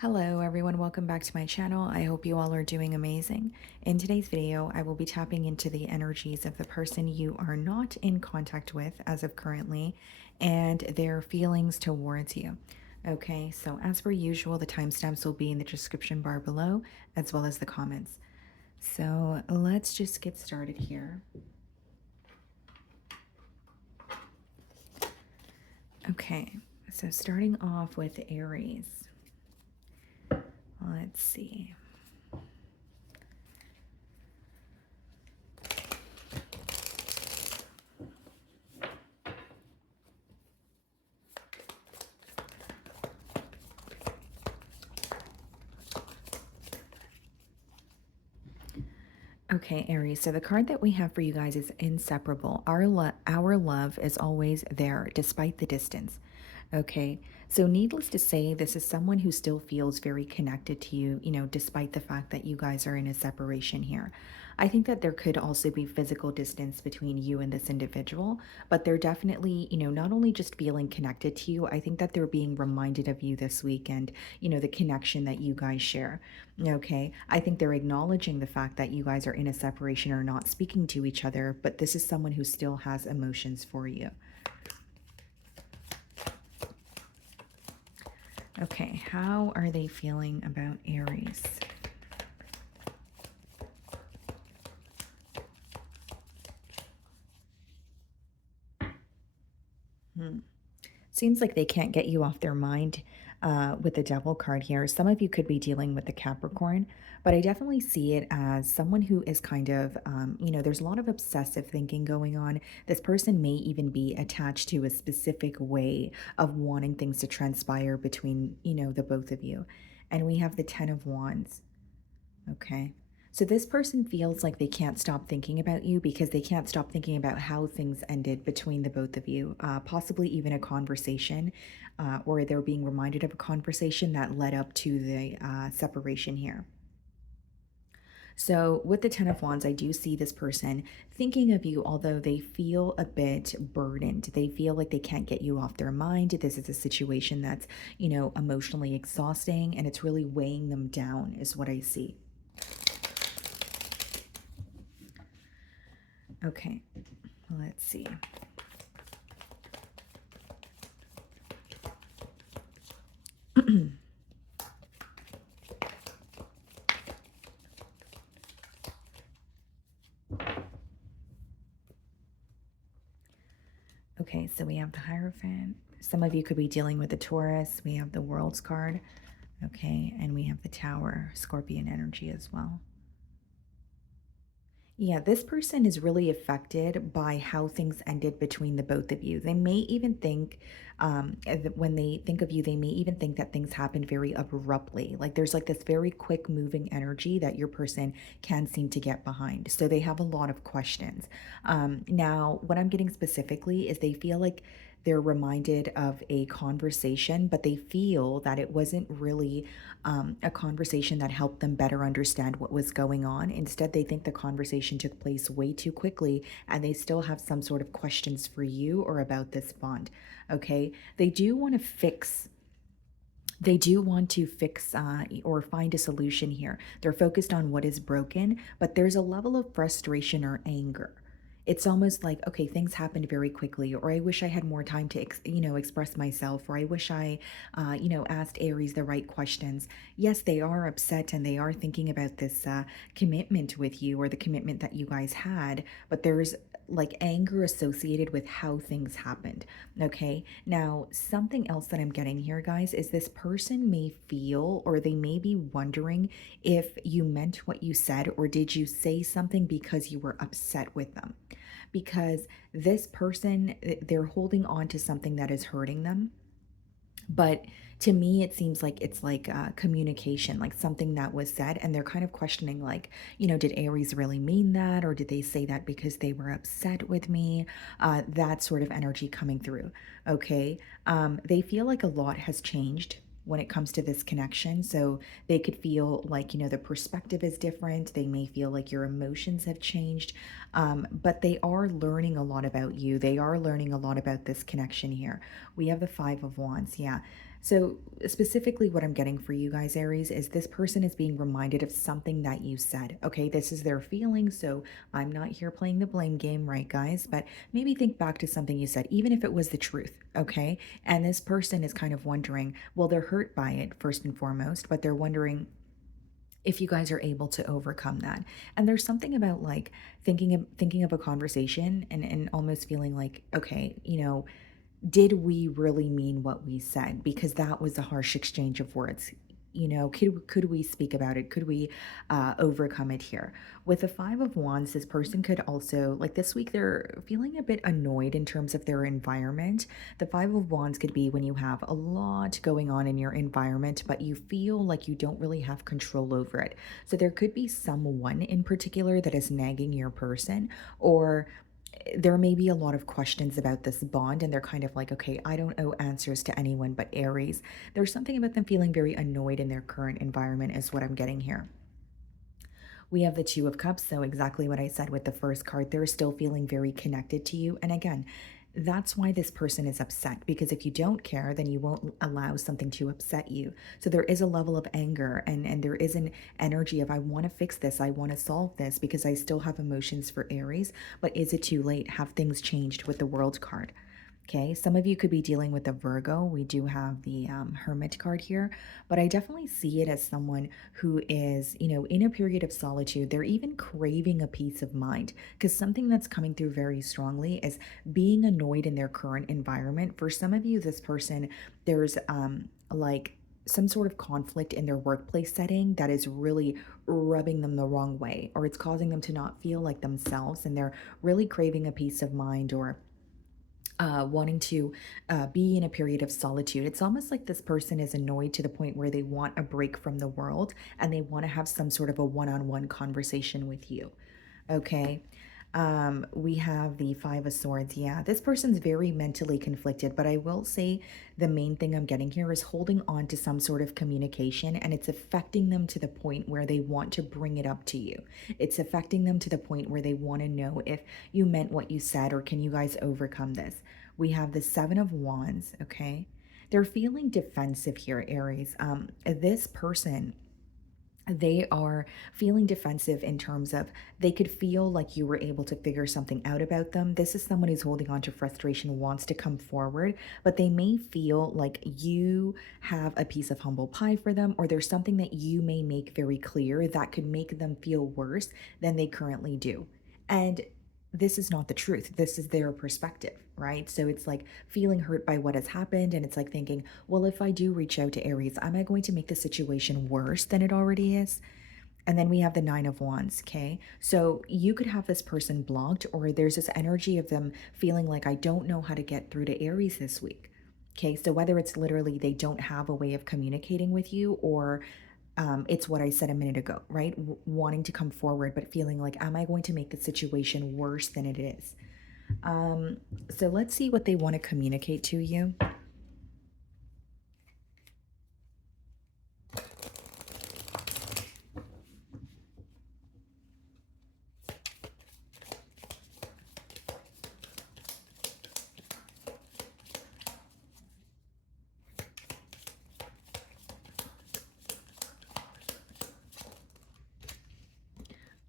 Hello everyone, welcome back to my channel. I hope you all are doing amazing. In today's video, I will be tapping into the energies of the person you are not in contact with as of currently and their feelings towards you. Okay, so as per usual, the timestamps will be in the description bar below as well as the comments. So let's just get started here. Okay, so starting off with Aries. Let's see. Okay, Aries. So the card that we have for you guys is inseparable. Our love is always there despite the distance. Okay. So needless to say, this is someone who still feels very connected to you, despite the fact that you guys are in a separation here. I think that there could also be physical distance between you and this individual, but they're definitely, not only just feeling connected to you, I think that they're being reminded of you this weekend, the connection that you guys share. Okay. I think they're acknowledging the fact that you guys are in a separation or not speaking to each other, but this is someone who still has emotions for you. Okay, how are they feeling about Aries? Seems like they can't get you off their mind with the Devil card here. Some of you could be dealing with the Capricorn, but I definitely see it as someone who is kind of, there's a lot of obsessive thinking going on. This person may even be attached to a specific way of wanting things to transpire between, the both of you. And we have the Ten of Wands. Okay. So this person feels like they can't stop thinking about you because they can't stop thinking about how things ended between the both of you, possibly even a conversation, or they're being reminded of a conversation that led up to the separation here. So with the Ten of Wands, I do see this person thinking of you, although they feel a bit burdened. They feel like they can't get you off their mind. This is a situation that's, emotionally exhausting and it's really weighing them down, is what I see. Okay, let's see. Okay, so we have the Hierophant. Some of you could be dealing with the Taurus. We have the World's card. Okay, and we have the Tower, Scorpion energy as well. Yeah, this person is really affected by how things ended between the both of you. They may even think, when they think of you, they may even think that things happened very abruptly. Like there's like this very quick moving energy that your person can seem to get behind. So they have a lot of questions. Now, what I'm getting specifically is they feel like they're reminded of a conversation, but they feel that it wasn't really a conversation that helped them better understand what was going on. Instead, they think the conversation took place way too quickly and they still have some sort of questions for you or about this bond. Okay. They do want to fix or find a solution here. They're focused on what is broken, but there's a level of frustration or anger. It's almost like, okay, things happened very quickly, or I wish I had more time to, express myself, or I wish I, asked Aries the right questions. Yes, they are upset and they are thinking about this commitment with you or the commitment that you guys had, but there's like anger associated with how things happened. Okay. Now, something else that I'm getting here, guys, is this person may feel or they may be wondering if you meant what you said or did you say something because you were upset with them. Because this person, they're holding on to something that is hurting them, but to me it seems like it's like communication, like something that was said and they're kind of questioning, like, did Aries really mean that, or did they say that because they were upset with me? That sort of energy coming through. Okay. They feel like a lot has changed when it comes to this connection, so they could feel like, the perspective is different. They may feel like your emotions have changed, but they are learning a lot about you. They are learning a lot about this connection here. We have the Five of Wands. Yeah, So, specifically, what I'm getting for you guys, Aries, is this person is being reminded of something that you said. Okay, this is their feeling. So, I'm not here playing the blame game, right, guys? But maybe think back to something you said, even if it was the truth. Okay, and this person is kind of wondering, well, they're hurt by it, first and foremost, but they're wondering if you guys are able to overcome that. And there's something about like thinking of a conversation and almost feeling like, okay, did we really mean what we said? Because that was a harsh exchange of words. Could we speak about it? Could we overcome it here? With the Five of Wands, this person could also, like this week, they're feeling a bit annoyed in terms of their environment. The Five of Wands could be when you have a lot going on in your environment, but you feel like you don't really have control over it. So there could be someone in particular that is nagging your person, or there may be a lot of questions about this bond, and they're kind of like, okay, I don't owe answers to anyone but Aries. There's something about them feeling very annoyed in their current environment, is what I'm getting here. We have the Two of Cups, so exactly what I said with the first card. They're still feeling very connected to you. And again, that's why this person is upset, because if you don't care, then you won't allow something to upset you. So there is a level of anger, and there is an energy of, I want to fix this, I want to solve this because I still have emotions for Aries. But is it too late? Have things changed with the World card? Okay, some of you could be dealing with a Virgo. We do have the Hermit card here, but I definitely see it as someone who is, in a period of solitude. They're even craving a peace of mind, because something that's coming through very strongly is being annoyed in their current environment. For some of you, this person, there's like some sort of conflict in their workplace setting that is really rubbing them the wrong way, or it's causing them to not feel like themselves, and they're really craving a peace of mind, or wanting to be in a period of solitude. It's almost like this person is annoyed to the point where they want a break from the world, and they want to have some sort of a one on one conversation with you. Okay. We have the Five of Swords. Yeah, this person's very mentally conflicted, but I will say the main thing I'm getting here is holding on to some sort of communication, and it's affecting them to the point where they want to bring it up to you. It's affecting them to the point where they want to know if you meant what you said, or can you guys overcome this? We have the Seven of Wands. Okay. They're feeling defensive here, Aries. This person, they are feeling defensive in terms of, they could feel like you were able to figure something out about them. This is someone who's holding on to frustration, wants to come forward, but they may feel like you have a piece of humble pie for them, or there's something that you may make very clear that could make them feel worse than they currently do. And this is not the truth. This is their perspective, right? So it's like feeling hurt by what has happened. And it's like thinking, well, if I do reach out to Aries, am I going to make the situation worse than it already is? And then we have the Nine of Wands. Okay. So you could have this person blocked, or there's this energy of them feeling like, I don't know how to get through to Aries this week. Okay. So whether it's literally they don't have a way of communicating with you, or it's what I said a minute ago, right? Wanting to come forward, but feeling like, am I going to make the situation worse than it is? So let's see what they want to communicate to you.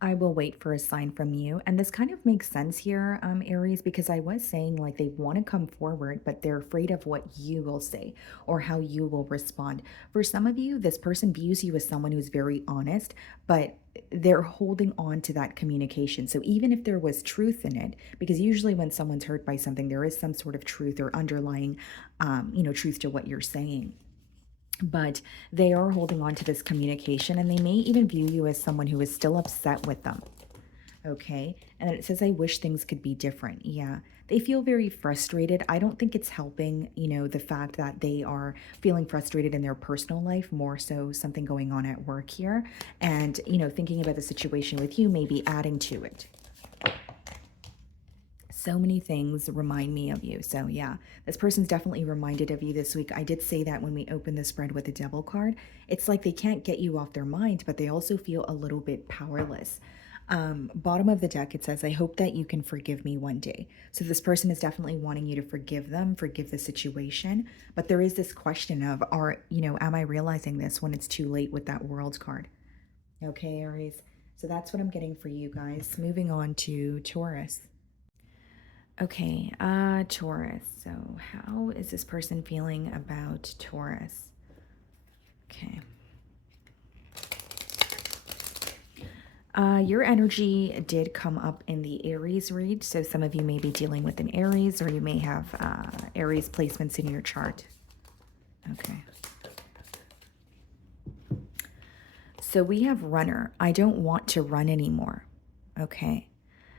I will wait for a sign from you. And this kind of makes sense here, Aries, because I was saying like they want to come forward, but they're afraid of what you will say or how you will respond. For some of you, this person views you as someone who's very honest, but they're holding on to that communication. So even if there was truth in it, because usually when someone's hurt by something, there is some sort of truth or underlying, truth to what you're saying, but they are holding on to this communication, and they may even view you as someone who is still upset with them. Okay. And then it says, I wish things could be different. Yeah. They feel very frustrated. I don't think it's helping, the fact that they are feeling frustrated in their personal life, more so something going on at work here. And, thinking about the situation with you, maybe adding to it. So many things remind me of you. So yeah, this person's definitely reminded of you this week. I did say that when we opened the spread with the Devil card. It's like they can't get you off their mind, but they also feel a little bit powerless. Bottom of the deck, it says, I hope that you can forgive me one day. So this person is definitely wanting you to forgive them, forgive the situation. But there is this question of, am I realizing this when it's too late with that World card? Okay, Aries. So that's what I'm getting for you guys. Moving on to Taurus. Okay, Taurus. So how is this person feeling about Taurus? Okay. Your energy did come up in the Aries read, so some of you may be dealing with an Aries, or you may have Aries placements in your chart. Okay. So we have runner. I don't want to run anymore. Okay.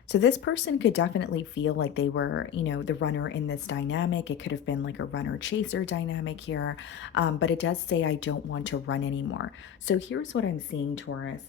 So this person could definitely feel like they were, the runner in this dynamic. It could have been like a runner-chaser dynamic here, but it does say, I don't want to run anymore. So here's what I'm seeing, Taurus.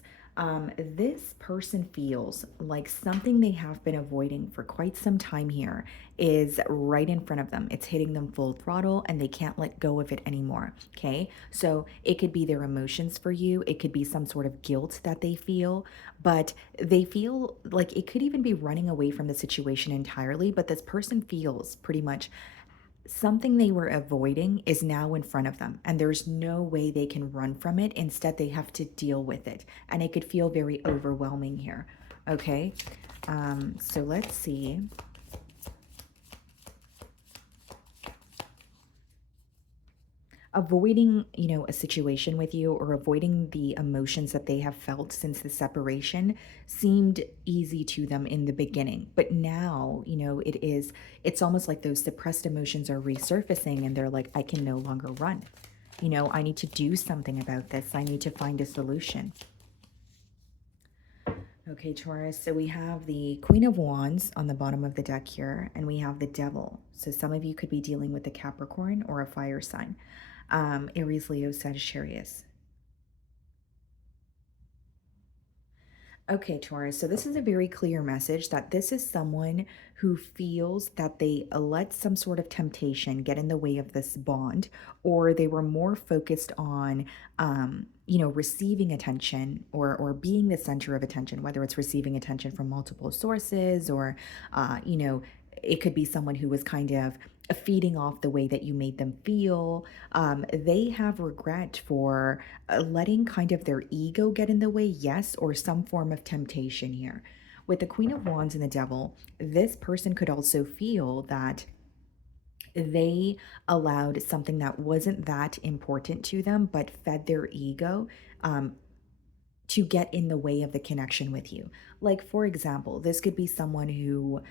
This person feels like something they have been avoiding for quite some time here is right in front of them. It's hitting them full throttle and they can't let go of it anymore. Okay. So it could be their emotions for you. It could be some sort of guilt that they feel, but they feel like it could even be running away from the situation entirely. But this person feels pretty much something they were avoiding is now in front of them and there's no way they can run from it. Instead, they have to deal with it. And it could feel very overwhelming here. Okay. So let's see. Avoiding, a situation with you or avoiding the emotions that they have felt since the separation seemed easy to them in the beginning. But now, it's almost like those suppressed emotions are resurfacing and they're like, I can no longer run. I need to do something about this. I need to find a solution. Okay, Taurus, so we have the Queen of Wands on the bottom of the deck here, and we have the Devil. So some of you could be dealing with a Capricorn or a fire sign. Aries, Leo, Sagittarius. Okay, Taurus. So this is a very clear message that this is someone who feels that they let some sort of temptation get in the way of this bond, or they were more focused on, receiving attention or being the center of attention, whether it's receiving attention from multiple sources or, it could be someone who was kind of feeding off the way that you made them feel. They have regret for letting kind of their ego get in the way, yes, or some form of temptation here. With the Queen of Wands and the Devil, this person could also feel that they allowed something that wasn't that important to them, but fed their ego to get in the way of the connection with you. Like, for example, this could be someone who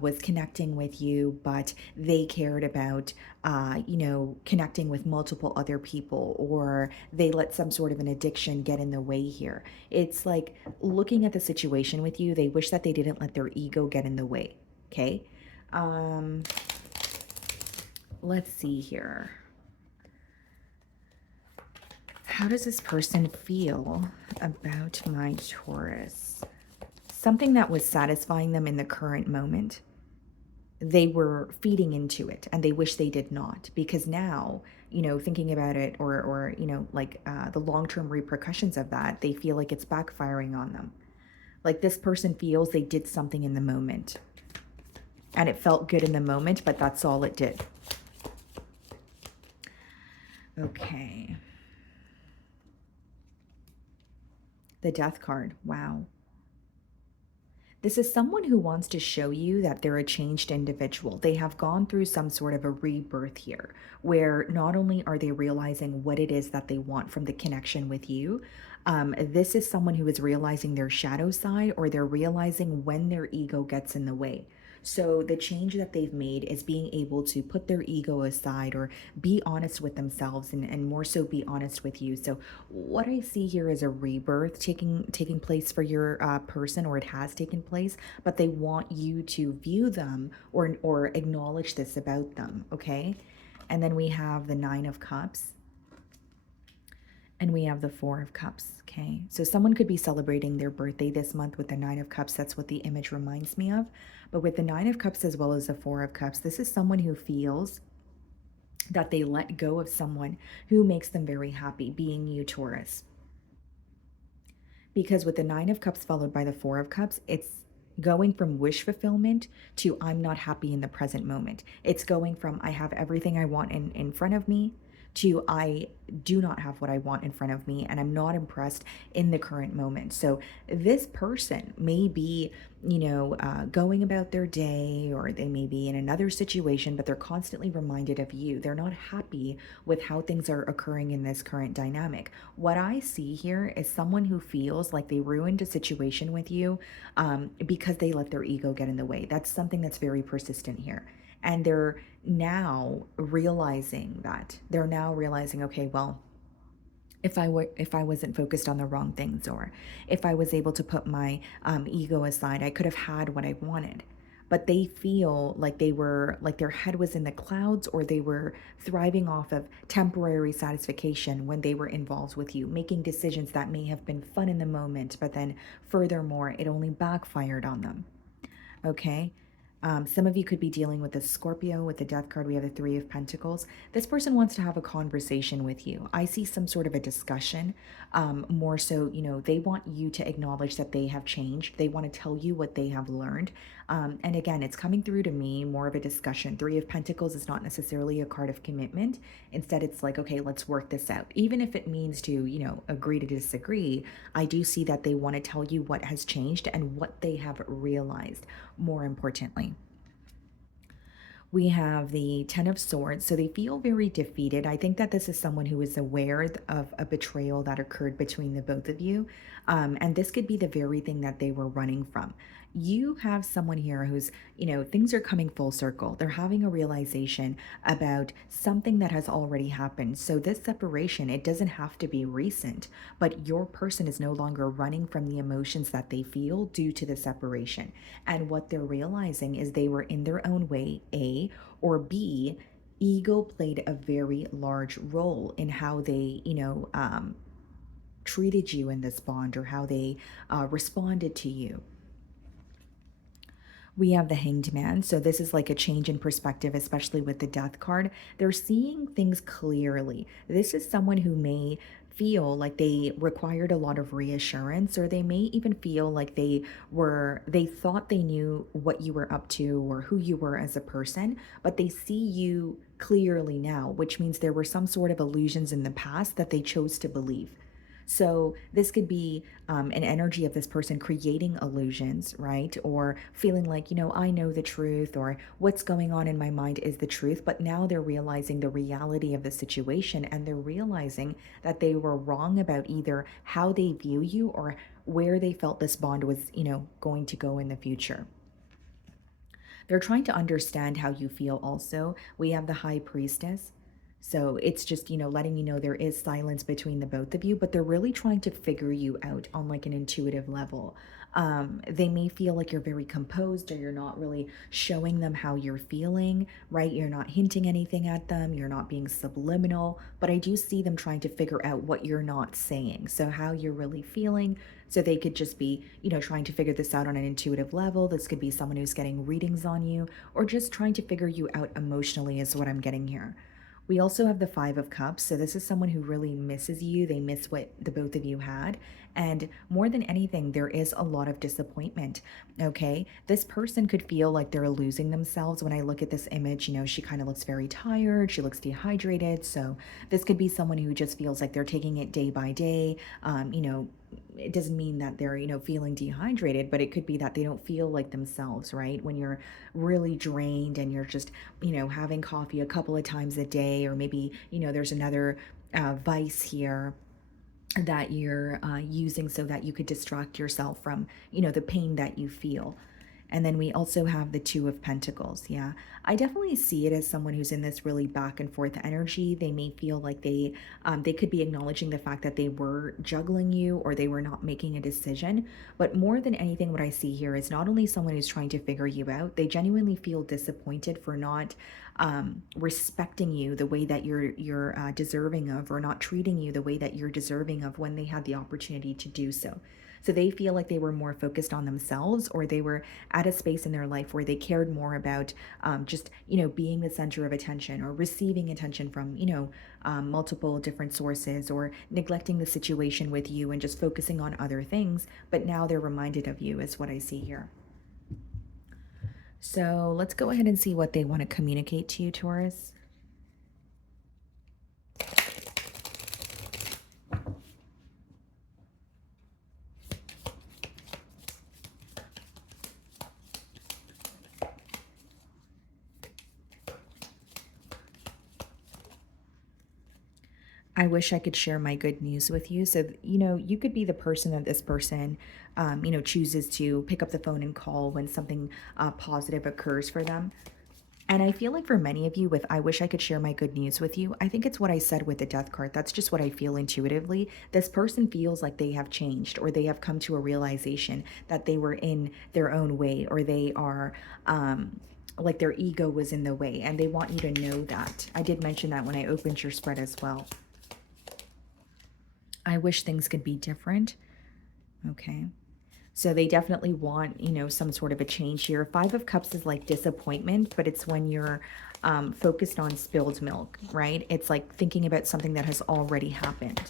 was connecting with you, but they cared about, connecting with multiple other people, or they let some sort of an addiction get in the way here. It's like looking at the situation with you, they wish that they didn't let their ego get in the way. Okay. Let's see here. How does this person feel about my Taurus? Something that was satisfying them in the current moment, they were feeding into it and they wish they did not, because now, thinking about it or the long-term repercussions of that, they feel like it's backfiring on them. Like this person feels they did something in the moment and it felt good in the moment, but that's all it did. Okay. The Death card. Wow. This is someone who wants to show you that they're a changed individual. They have gone through some sort of a rebirth here, where not only are they realizing what it is that they want from the connection with you, this is someone who is realizing their shadow side, or they're realizing when their ego gets in the way. So the change that they've made is being able to put their ego aside or be honest with themselves, and more so be honest with you. So what I see here is a rebirth taking place for your person, or it has taken place, but they want you to view them or acknowledge this about them. Okay. And then we have the Nine of Cups. And we have the Four of Cups. Okay. So someone could be celebrating their birthday this month with the Nine of Cups. That's what the image reminds me of. But with the Nine of Cups as well as the Four of Cups, this is someone who feels that they let go of someone who makes them very happy, being you, Taurus. Because with the Nine of Cups followed by the Four of Cups, it's going from wish fulfillment to I'm not happy in the present moment. It's going from I have everything I want in front of me to I do not have what I want in front of me and I'm not impressed in the current moment. So this person may be, going about their day, or they may be in another situation, but they're constantly reminded of you. They're not happy with how things are occurring in this current dynamic. What I see here is someone who feels like they ruined a situation with you because they let their ego get in the way. That's something that's very persistent here. And they're now realizing that. They're now realizing, okay, well, if I wasn't focused on the wrong things, or if I was able to put my ego aside, I could have had what I wanted. But they feel like they were like their head was in the clouds, or they were thriving off of temporary satisfaction when they were involved with you, making decisions that may have been fun in the moment, but then furthermore, it only backfired on them. Okay. Some of you could be dealing with a Scorpio. With the Death card, we have the Three of Pentacles. This person wants to have a conversation with you. I see some sort of a discussion. More so, they want you to acknowledge that they have changed. They want to tell you what they have learned. And again, it's coming through to me more of a discussion. Three of Pentacles is not necessarily a card of commitment. Instead, it's like, okay, let's work this out. Even if it means to, agree to disagree, I do see that they want to tell you what has changed and what they have realized, more importantly. We have the Ten of Swords. So they feel very defeated. I think that this is someone who is aware of a betrayal that occurred between the both of you. And this could be the very thing that they were running from. You have someone here who's, things are coming full circle. They're having a realization about something that has already happened. So this separation, it doesn't have to be recent, but your person is no longer running from the emotions that they feel due to the separation. And what they're realizing is they were in their own way, A, or B, ego played a very large role in how they, treated you in this bond, or how they responded to you. We have the Hanged Man. So this is like a change in perspective, especially with the Death card. They're seeing things clearly. This is someone who may feel like they required a lot of reassurance, or they may even feel like they thought they knew what you were up to or who you were as a person, but they see you clearly now, which means there were some sort of illusions in the past that they chose to believe. So this could be an energy of this person creating illusions, right? Or feeling like, I know the truth, or what's going on in my mind is the truth. But now they're realizing the reality of the situation, and they're realizing that they were wrong about either how they view you or where they felt this bond was, going to go in the future. They're trying to understand how you feel also. We have the High Priestess. So it's just, letting you know there is silence between the both of you, but they're really trying to figure you out on like an intuitive level. They may feel like you're very composed, or you're not really showing them how you're feeling, right? You're not hinting anything at them, you're not being subliminal, but I do see them trying to figure out what you're not saying. So how you're really feeling. So they could just be, trying to figure this out on an intuitive level. This could be someone who's getting readings on you, or just trying to figure you out emotionally, is what I'm getting here. We also have the Five of Cups. So this is someone who really misses you. They miss what the both of you had. And more than anything, there is a lot of disappointment. Okay. This person could feel like they're losing themselves. When I look at this image, she kind of looks very tired. She looks dehydrated. So this could be someone who just feels like they're taking it day by day. It doesn't mean that they're, feeling dehydrated, but it could be that they don't feel like themselves, right? When you're really drained and you're just, having coffee a couple of times a day, or maybe, there's another vice here that you're using so that you could distract yourself from, the pain that you feel. And then we also have the Two of Pentacles. Yeah, I definitely see it as someone who's in this really back and forth energy. They may feel like they could be acknowledging the fact that they were juggling you, or they were not making a decision. But more than anything, what I see here is not only someone who's trying to figure you out, they genuinely feel disappointed for not respecting you the way that you're deserving of, or not treating you the way that you're deserving of when they had the opportunity to do so. So they feel like they were more focused on themselves, or they were at a space in their life where they cared more about just, being the center of attention or receiving attention from, multiple different sources, or neglecting the situation with you and just focusing on other things. But now they're reminded of you, is what I see here. So let's go ahead and see what they want to communicate to you, Taurus. I wish I could share my good news with you. So, you could be the person that this person, chooses to pick up the phone and call when something positive occurs for them. And I feel like for many of you, with I wish I could share my good news with you, I think it's what I said with the death card. That's just what I feel intuitively. This person feels like they have changed, or they have come to a realization that they were in their own way, or they are like their ego was in the way, and they want you to know that. I did mention that when I opened your spread as well. I wish things could be different. Okay. So they definitely want, some sort of a change here. Five of Cups is like disappointment, but it's when you're focused on spilled milk, right? It's like thinking about something that has already happened.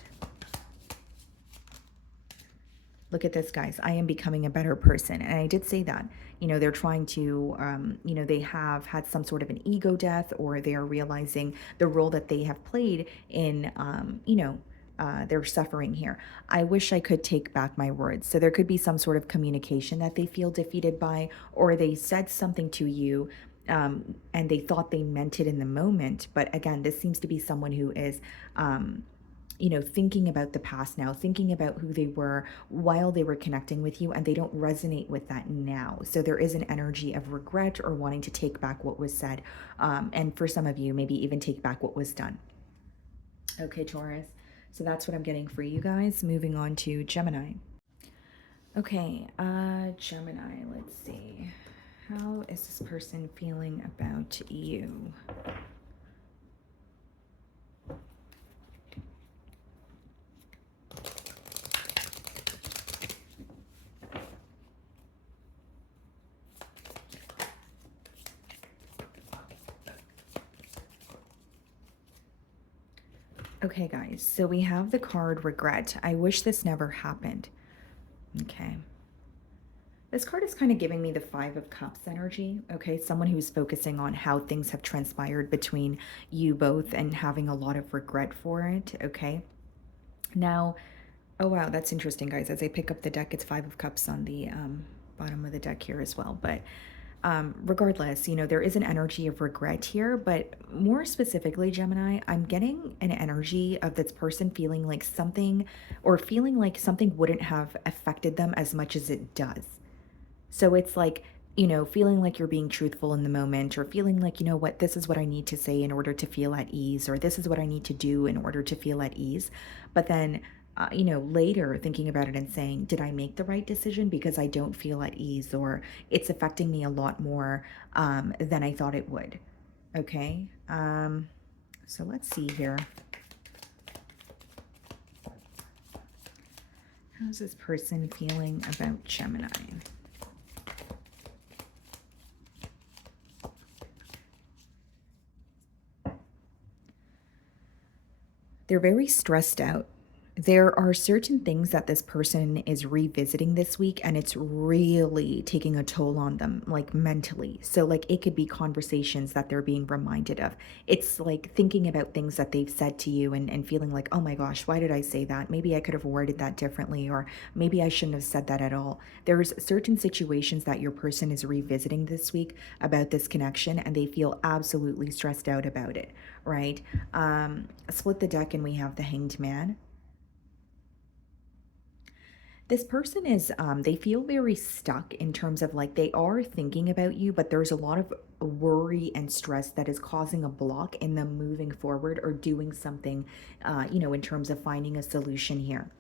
Look at this, guys. I am becoming a better person. And I did say that, they're trying to, they have had some sort of an ego death, or they are realizing the role that they have played in, their suffering here. I wish I could take back my words. So there could be some sort of communication that they feel defeated by, or they said something to you and they thought they meant it in the moment. But again, this seems to be someone who is, thinking about the past now, thinking about who they were while they were connecting with you, and they don't resonate with that now. So there is an energy of regret, or wanting to take back what was said. And for some of you, maybe even take back what was done. Okay, Taurus. So that's what I'm getting for you guys. Moving on to Gemini. Okay, Gemini, let's see. How is this person feeling about you? Okay, guys, so we have the card regret. I wish this never happened. Okay. This card is kind of giving me the Five of Cups energy, okay? Someone who's focusing on how things have transpired between you both and having a lot of regret for it, okay? Now, oh wow, that's interesting, guys. As I pick up the deck, it's Five of Cups on the bottom of the deck here as well. But regardless, there is an energy of regret here, but more specifically, Gemini, I'm getting an energy of this person feeling like something, or feeling like something wouldn't have affected them as much as it does. So it's like, feeling like you're being truthful in the moment, or feeling like, what, this is what I need to say in order to feel at ease, or this is what I need to do in order to feel at ease. But then later thinking about it and saying, did I make the right decision? Because I don't feel at ease, or it's affecting me a lot more than I thought it would. Okay. So let's see here. How's this person feeling about Gemini? They're very stressed out. There are certain things that this person is revisiting this week, and it's really taking a toll on them, like mentally. So like it could be conversations that they're being reminded of. It's like thinking about things that they've said to you, and feeling like, oh my gosh, why did I say that? Maybe I could have worded that differently, or maybe I shouldn't have said that at all. There's certain situations that your person is revisiting this week about this connection, and they feel absolutely stressed out about it, right? Split the deck, and we have the Hanged Man. This person is, they feel very stuck in terms of like they are thinking about you, but there's a lot of worry and stress that is causing a block in them moving forward, or doing something, in terms of finding a solution here.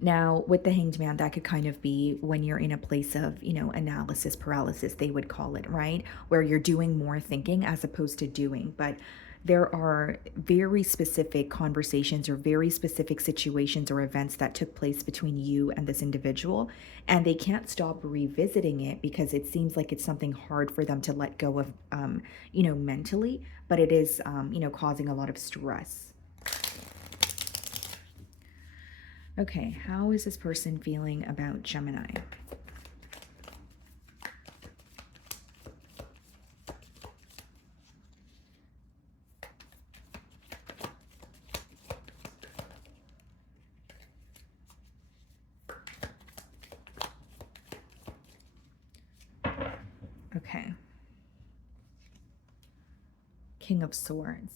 Now, with the Hanged Man, that could kind of be when you're in a place of, analysis paralysis, they would call it, right? Where you're doing more thinking as opposed to doing. But There are very specific conversations or very specific situations or events that took place between you and this individual, and they can't stop revisiting it because it seems like it's something hard for them to let go of, mentally, but it is, causing a lot of stress. Okay, how is this person feeling about Gemini? Okay. King of Swords.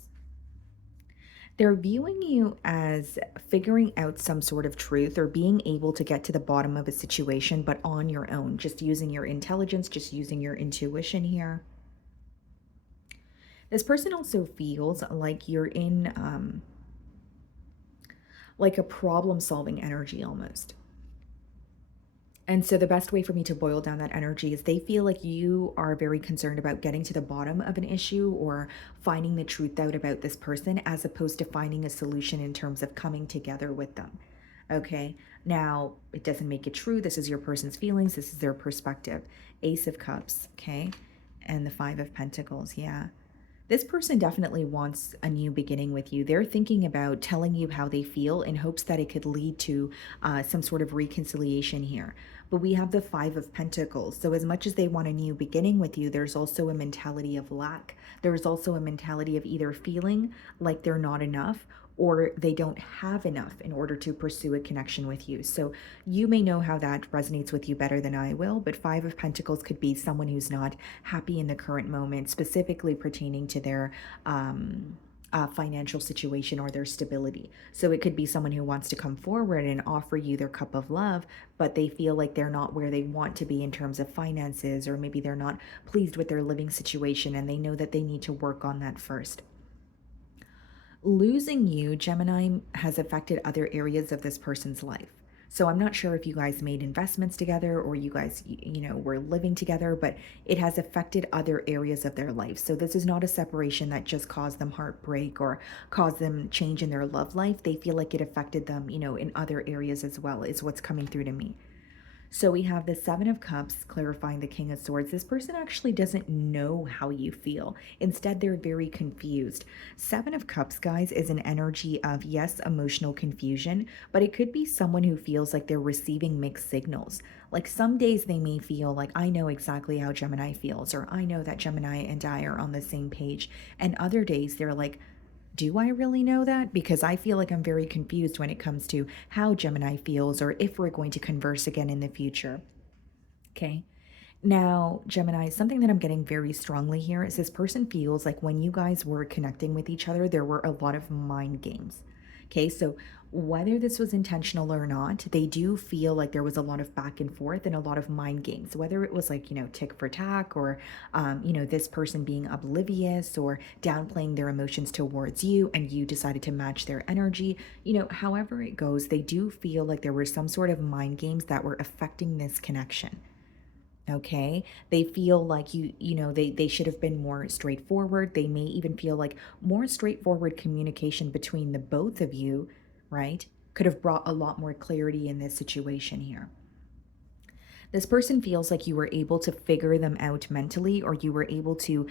They're viewing you as figuring out some sort of truth or being able to get to the bottom of a situation, but on your own, just using your intelligence, just using your intuition here. This person also feels like you're in like a problem solving energy almost. And so the best way for me to boil down that energy is they feel like you are very concerned about getting to the bottom of an issue or finding the truth out about this person as opposed to finding a solution in terms of coming together with them. Okay. Now, it doesn't make it true. This is your person's feelings. This is their perspective. Ace of Cups. Okay. And the Five of Pentacles. Yeah. This person definitely wants a new beginning with you. They're thinking about telling you how they feel in hopes that it could lead to some sort of reconciliation here. But we have the Five of Pentacles. So as much as they want a new beginning with you, there's also a mentality of lack. There's also a mentality of either feeling like they're not enough or they don't have enough in order to pursue a connection with you. So you may know how that resonates with you better than I will, but Five of Pentacles could be someone who's not happy in the current moment, specifically pertaining to their financial situation or their stability. So it could be someone who wants to come forward and offer you their cup of love, but they feel like they're not where they want to be in terms of finances, or maybe they're not pleased with their living situation and they know that they need to work on that first. Losing you, Gemini, has affected other areas of this person's life. So I'm not sure if you guys made investments together or you guys, were living together, but it has affected other areas of their life. So this is not a separation that just caused them heartbreak or caused them change in their love life. They feel like it affected them, in other areas as well, is what's coming through to me. So we have the Seven of Cups clarifying the King of Swords. This person actually doesn't know how you feel. Instead, they're very confused. Seven of Cups, guys, is an energy of, yes, emotional confusion, but it could be someone who feels like they're receiving mixed signals. Like some days they may feel like, I know exactly how Gemini feels, or I know that Gemini and I are on the same page. And other days they're like, do I really know that? Because I feel like I'm very confused when it comes to how Gemini feels or if we're going to converse again in the future. Okay. Now, Gemini, something that I'm getting very strongly here is this person feels like when you guys were connecting with each other, there were a lot of mind games. Okay, so whether this was intentional or not, they do feel like there was a lot of back and forth and a lot of mind games, whether it was like, tick for tack or, this person being oblivious or downplaying their emotions towards you and you decided to match their energy. However it goes, they do feel like there were some sort of mind games that were affecting this connection. Okay, they feel like they should have been more straightforward. They may even feel like more straightforward communication between the both of you, right, could have brought a lot more clarity in this situation here. This person feels like you were able to figure them out mentally, or you were able to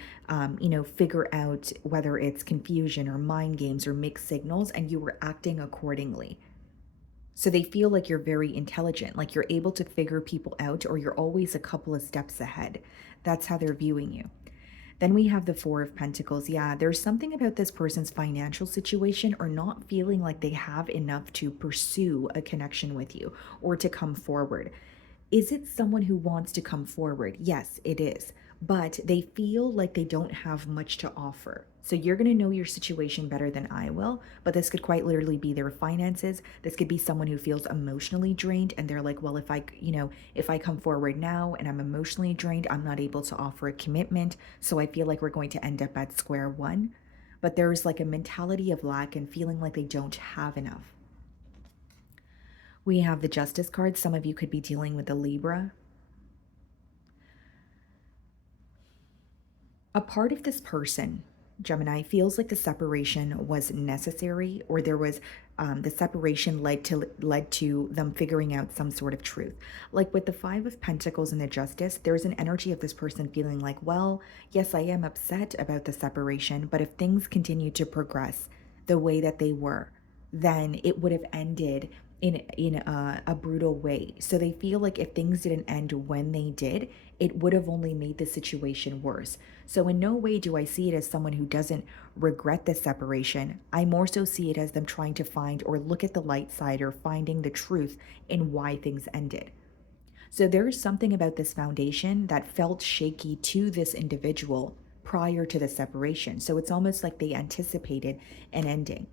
figure out whether it's confusion or mind games or mixed signals, and you were acting accordingly. So they feel like you're very intelligent, like you're able to figure people out, or you're always a couple of steps ahead. That's how they're viewing you. Then we have the Four of Pentacles. Yeah, there's something about this person's financial situation or not feeling like they have enough to pursue a connection with you or to come forward. Is it someone who wants to come forward? Yes, it is. But they feel like they don't have much to offer. So you're going to know your situation better than I will, but this could quite literally be their finances. This could be someone who feels emotionally drained and they're like, well, if I come forward now and I'm emotionally drained, I'm not able to offer a commitment. So I feel like we're going to end up at square one. But there's like a mentality of lack and feeling like they don't have enough. We have the Justice card. Some of you could be dealing with a Libra. A part of this person Gemini, feels like the separation was necessary, or there was the separation led to them figuring out some sort of truth. Like with the Five of Pentacles and the Justice, there's an energy of this person feeling like, well, yes, I am upset about the separation, but if things continue to progress the way that they were, then it would have ended in a brutal way. So they feel like if things didn't end when they did, it would have only made the situation worse. So in no way do I see it as someone who doesn't regret the separation. I more so see it as them trying to find or look at the light side or finding the truth in why things ended. So there is something about this foundation that felt shaky to this individual prior to the separation. So it's almost like they anticipated an ending.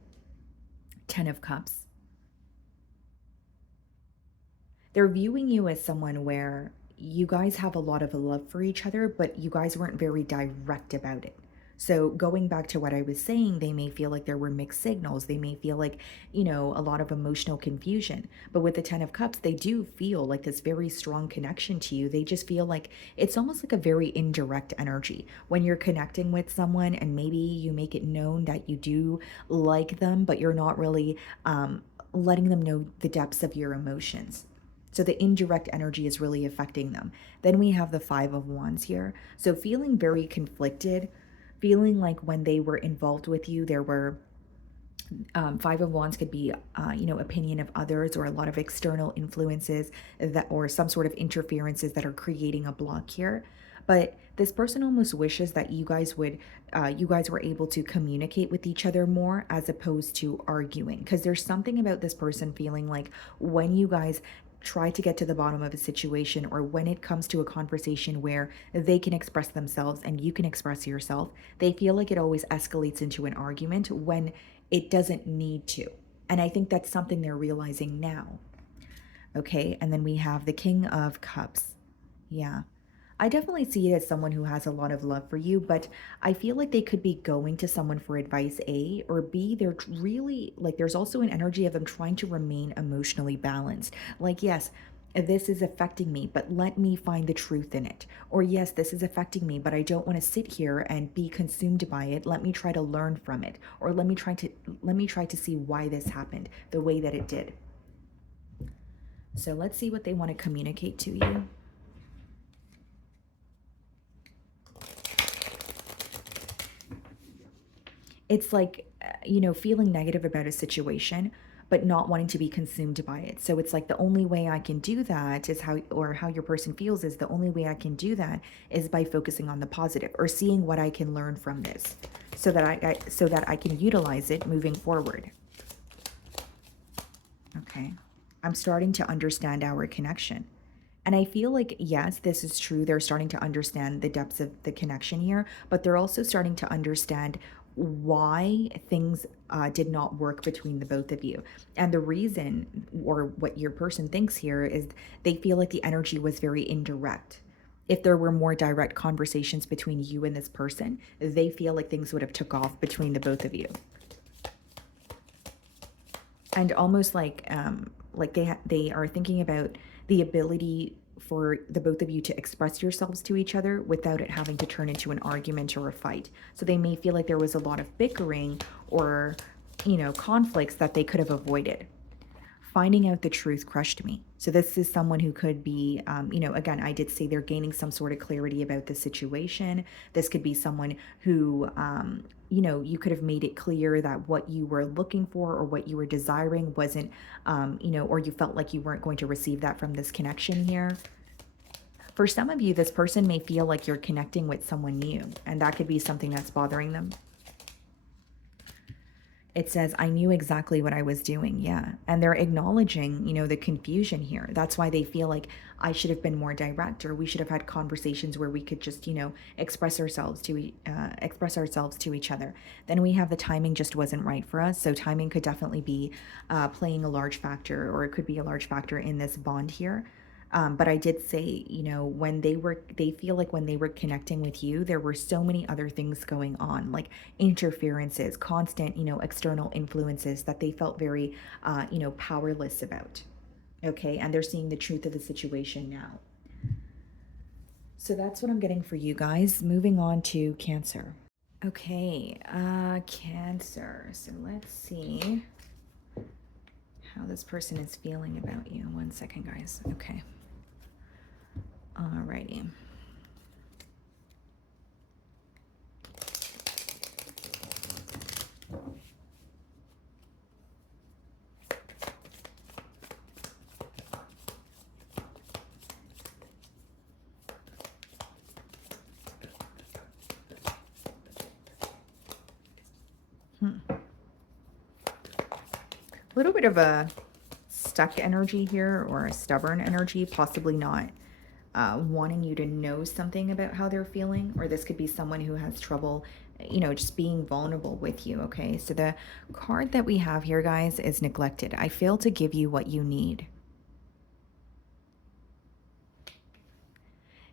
10 of Cups. They're viewing you as someone where you guys have a lot of love for each other, but you guys weren't very direct about it. So going back to what I was saying, they may feel like there were mixed signals. They may feel like, a lot of emotional confusion. But with the 10 of Cups, they do feel like this very strong connection to you. They just feel like it's almost like a very indirect energy. When you're connecting with someone and maybe you make it known that you do like them, but you're not really letting them know the depths of your emotions. So the indirect energy is really affecting them. Then we have the Five of Wands here. So feeling very conflicted, feeling like when they were involved with you, there were Five of Wands could be, opinion of others or a lot of external influences that, or some sort of interferences that are creating a block here. But this person almost wishes that you guys were able to communicate with each other more as opposed to arguing. Because there's something about this person feeling like when you guys try to get to the bottom of a situation, or when it comes to a conversation where they can express themselves and you can express yourself, they feel like it always escalates into an argument when it doesn't need to. And I think that's something they're realizing now. Okay, and then we have the King of Cups. Yeah. I definitely see it as someone who has a lot of love for you, but I feel like they could be going to someone for advice, A, or B, they're really like there's also an energy of them trying to remain emotionally balanced. Like, yes, this is affecting me, but let me find the truth in it. Or, yes, this is affecting me, but I don't want to sit here and be consumed by it. Let me try to learn from it, or let me try to see why this happened the way that it did. So let's see what they want to communicate to you. It's like, feeling negative about a situation, but not wanting to be consumed by it. So it's like the only way I can do that is how your person feels is the only way I can do that is by focusing on the positive or seeing what I can learn from this so that I can utilize it moving forward. Okay. I'm starting to understand our connection. And I feel like, yes, this is true. They're starting to understand the depths of the connection here, but they're also starting to understand why things did not work between the both of you. And the reason, or what your person thinks here, is they feel like the energy was very indirect. If there were more direct conversations between you and this person, they feel like things would have took off between the both of you. And almost like they are thinking about the ability for the both of you to express yourselves to each other without it having to turn into an argument or a fight. So they may feel like there was a lot of bickering or, conflicts that they could have avoided. Finding out the truth crushed me. So this is someone who could be, again, I did say they're gaining some sort of clarity about the situation. This could be someone who, you could have made it clear that what you were looking for or what you were desiring wasn't, or you felt like you weren't going to receive that from this connection here. For some of you, this person may feel like you're connecting with someone new, and that could be something that's bothering them. It says, I knew exactly what I was doing. Yeah. And they're acknowledging, the confusion here. That's why they feel like I should have been more direct, or we should have had conversations where we could just, express ourselves to each other. Then we have the timing just wasn't right for us. So timing could definitely be playing a large factor, or it could be a large factor in this bond here. But I did say, they feel like when they were connecting with you, there were so many other things going on, like interferences, constant, external influences that they felt very, powerless about. Okay. And they're seeing the truth of the situation now. So that's what I'm getting for you guys. Moving on to Cancer. Okay, Cancer. So let's see how this person is feeling about you. One second, guys. Okay. Alrighty. A little bit of a stuck energy here, or a stubborn energy, possibly not wanting you to know something about how they're feeling, or this could be someone who has trouble, just being vulnerable with you. Okay, so the card that we have here, guys, is neglected. I fail to give you what you need.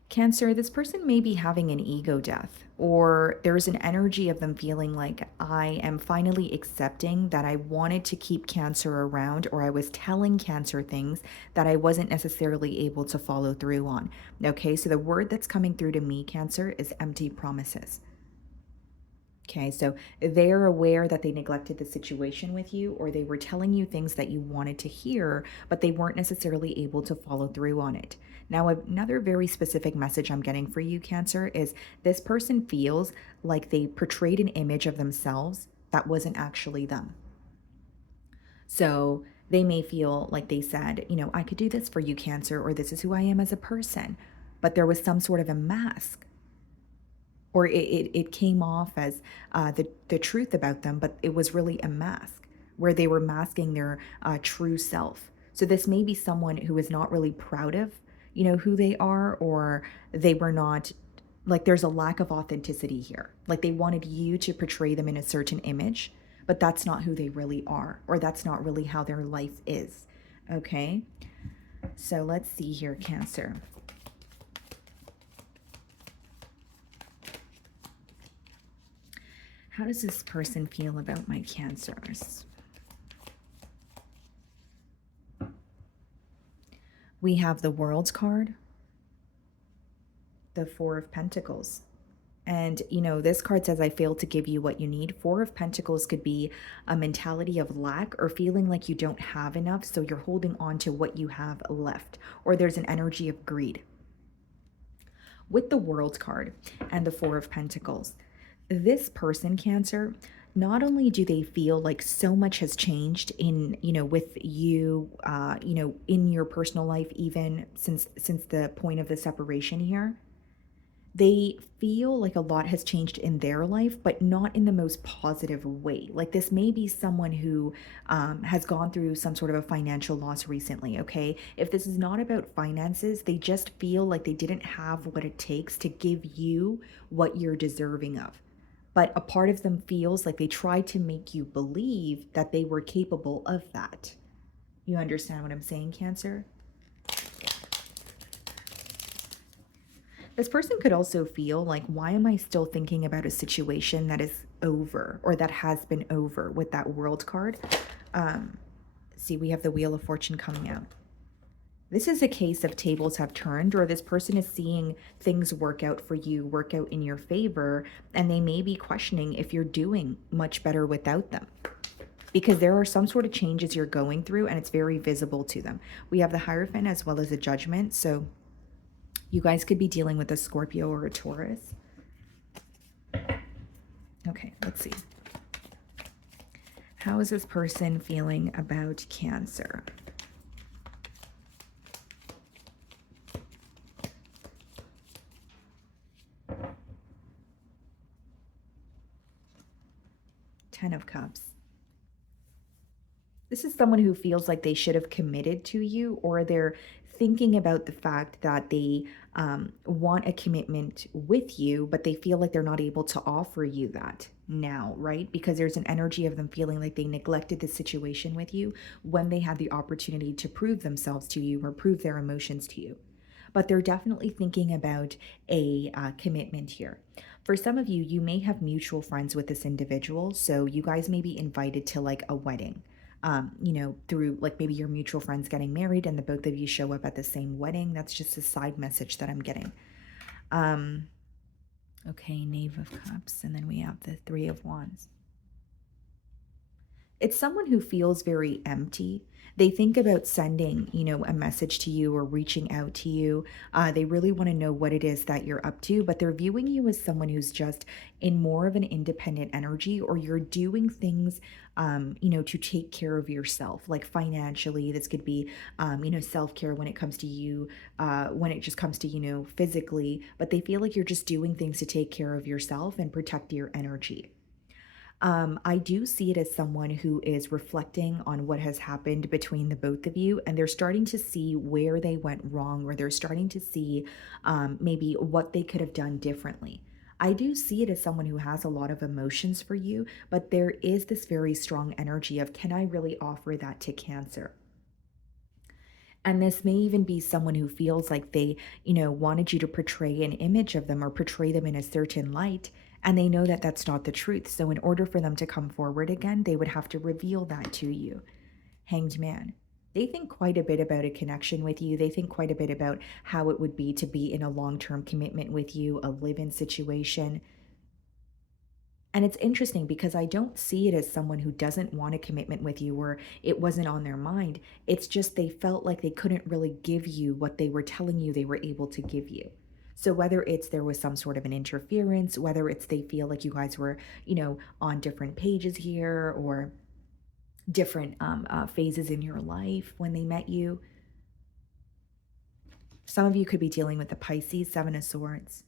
Cancer, this person may be having an ego death, or there's an energy of them feeling like, I am finally accepting that I wanted to keep Cancer around, or I was telling Cancer things that I wasn't necessarily able to follow through on. Okay, so the word that's coming through to me, Cancer, is empty promises. Okay, so they're aware that they neglected the situation with you, or they were telling you things that you wanted to hear, but they weren't necessarily able to follow through on it. Now, another very specific message I'm getting for you, Cancer, is this person feels like they portrayed an image of themselves that wasn't actually them. So they may feel like they said, I could do this for you, Cancer, or this is who I am as a person, but there was some sort of a mask, or it came off as the truth about them, but it was really a mask where they were masking their true self. So this may be someone who is not really proud of, who they are, or they were not, like, there's a lack of authenticity here. Like, they wanted you to portray them in a certain image, but that's not who they really are, or that's not really how their life is. Okay, so let's see here, Cancer. How does this person feel about my Cancers? We have the World's card, the Four of Pentacles. And, this card says, I failed to give you what you need. Four of Pentacles could be a mentality of lack, or feeling like you don't have enough, so you're holding on to what you have left. Or there's an energy of greed. With the World card and the Four of Pentacles, this person, Cancer, not only do they feel like so much has changed in, with you, in your personal life, even since the point of the separation here, they feel like a lot has changed in their life, but not in the most positive way. Like, this may be someone who has gone through some sort of a financial loss recently. Okay, if this is not about finances, they just feel like they didn't have what it takes to give you what you're deserving of. But a part of them feels like they tried to make you believe that they were capable of that. You understand what I'm saying, Cancer? This person could also feel like, why am I still thinking about a situation that is over, or that has been over, with that World card? See, we have the Wheel of Fortune coming out. This is a case of tables have turned, or this person is seeing things work out for you, work out in your favor, and they may be questioning if you're doing much better without them, because there are some sort of changes you're going through and it's very visible to them. We have the Hierophant as well as the Judgment. So you guys could be dealing with a Scorpio or a Taurus. Okay, let's see. How is this person feeling about Cancer? Ten of Cups. This is someone who feels like they should have committed to you, or they're thinking about the fact that they want a commitment with you, but they feel like they're not able to offer you that now, right? Because there's an energy of them feeling like they neglected the situation with you when they had the opportunity to prove themselves to you, or prove their emotions to you. But they're definitely thinking about a commitment here. For some of you, you may have mutual friends with this individual, so you guys may be invited to like a wedding. Through like maybe your mutual friends getting married and the both of you show up at the same wedding. That's just a side message that I'm getting. Okay, Knave of Cups, and then we have the Three of Wands. It's someone who feels very empty. They think about sending, a message to you or reaching out to you. They really want to know what it is that you're up to, but they're viewing you as someone who's just in more of an independent energy, or you're doing things, to take care of yourself, like financially. This could be, self care when it comes to you, when it just comes to, physically, but they feel like you're just doing things to take care of yourself and protect your energy. I do see it as someone who is reflecting on what has happened between the both of you, and they're starting to see where they went wrong, or they're starting to see maybe what they could have done differently. I do see it as someone who has a lot of emotions for you, but there is this very strong energy of, can I really offer that to Cancer? And this may even be someone who feels like they, wanted you to portray an image of them or portray them in a certain light. And they know that that's not the truth. So, in order for them to come forward again, they would have to reveal that to you. Hanged Man. They think quite a bit about a connection with you. They think quite a bit about how it would be to be in a long term commitment with you, a live in situation. And it's interesting because I don't see it as someone who doesn't want a commitment with you or it wasn't on their mind. It's just they felt like they couldn't really give you what they were telling you they were able to give you. So whether it's there was some sort of an interference, whether it's they feel like you guys were, on different pages here, or different phases in your life when they met you. Some of you could be dealing with the Pisces, Seven of Swords.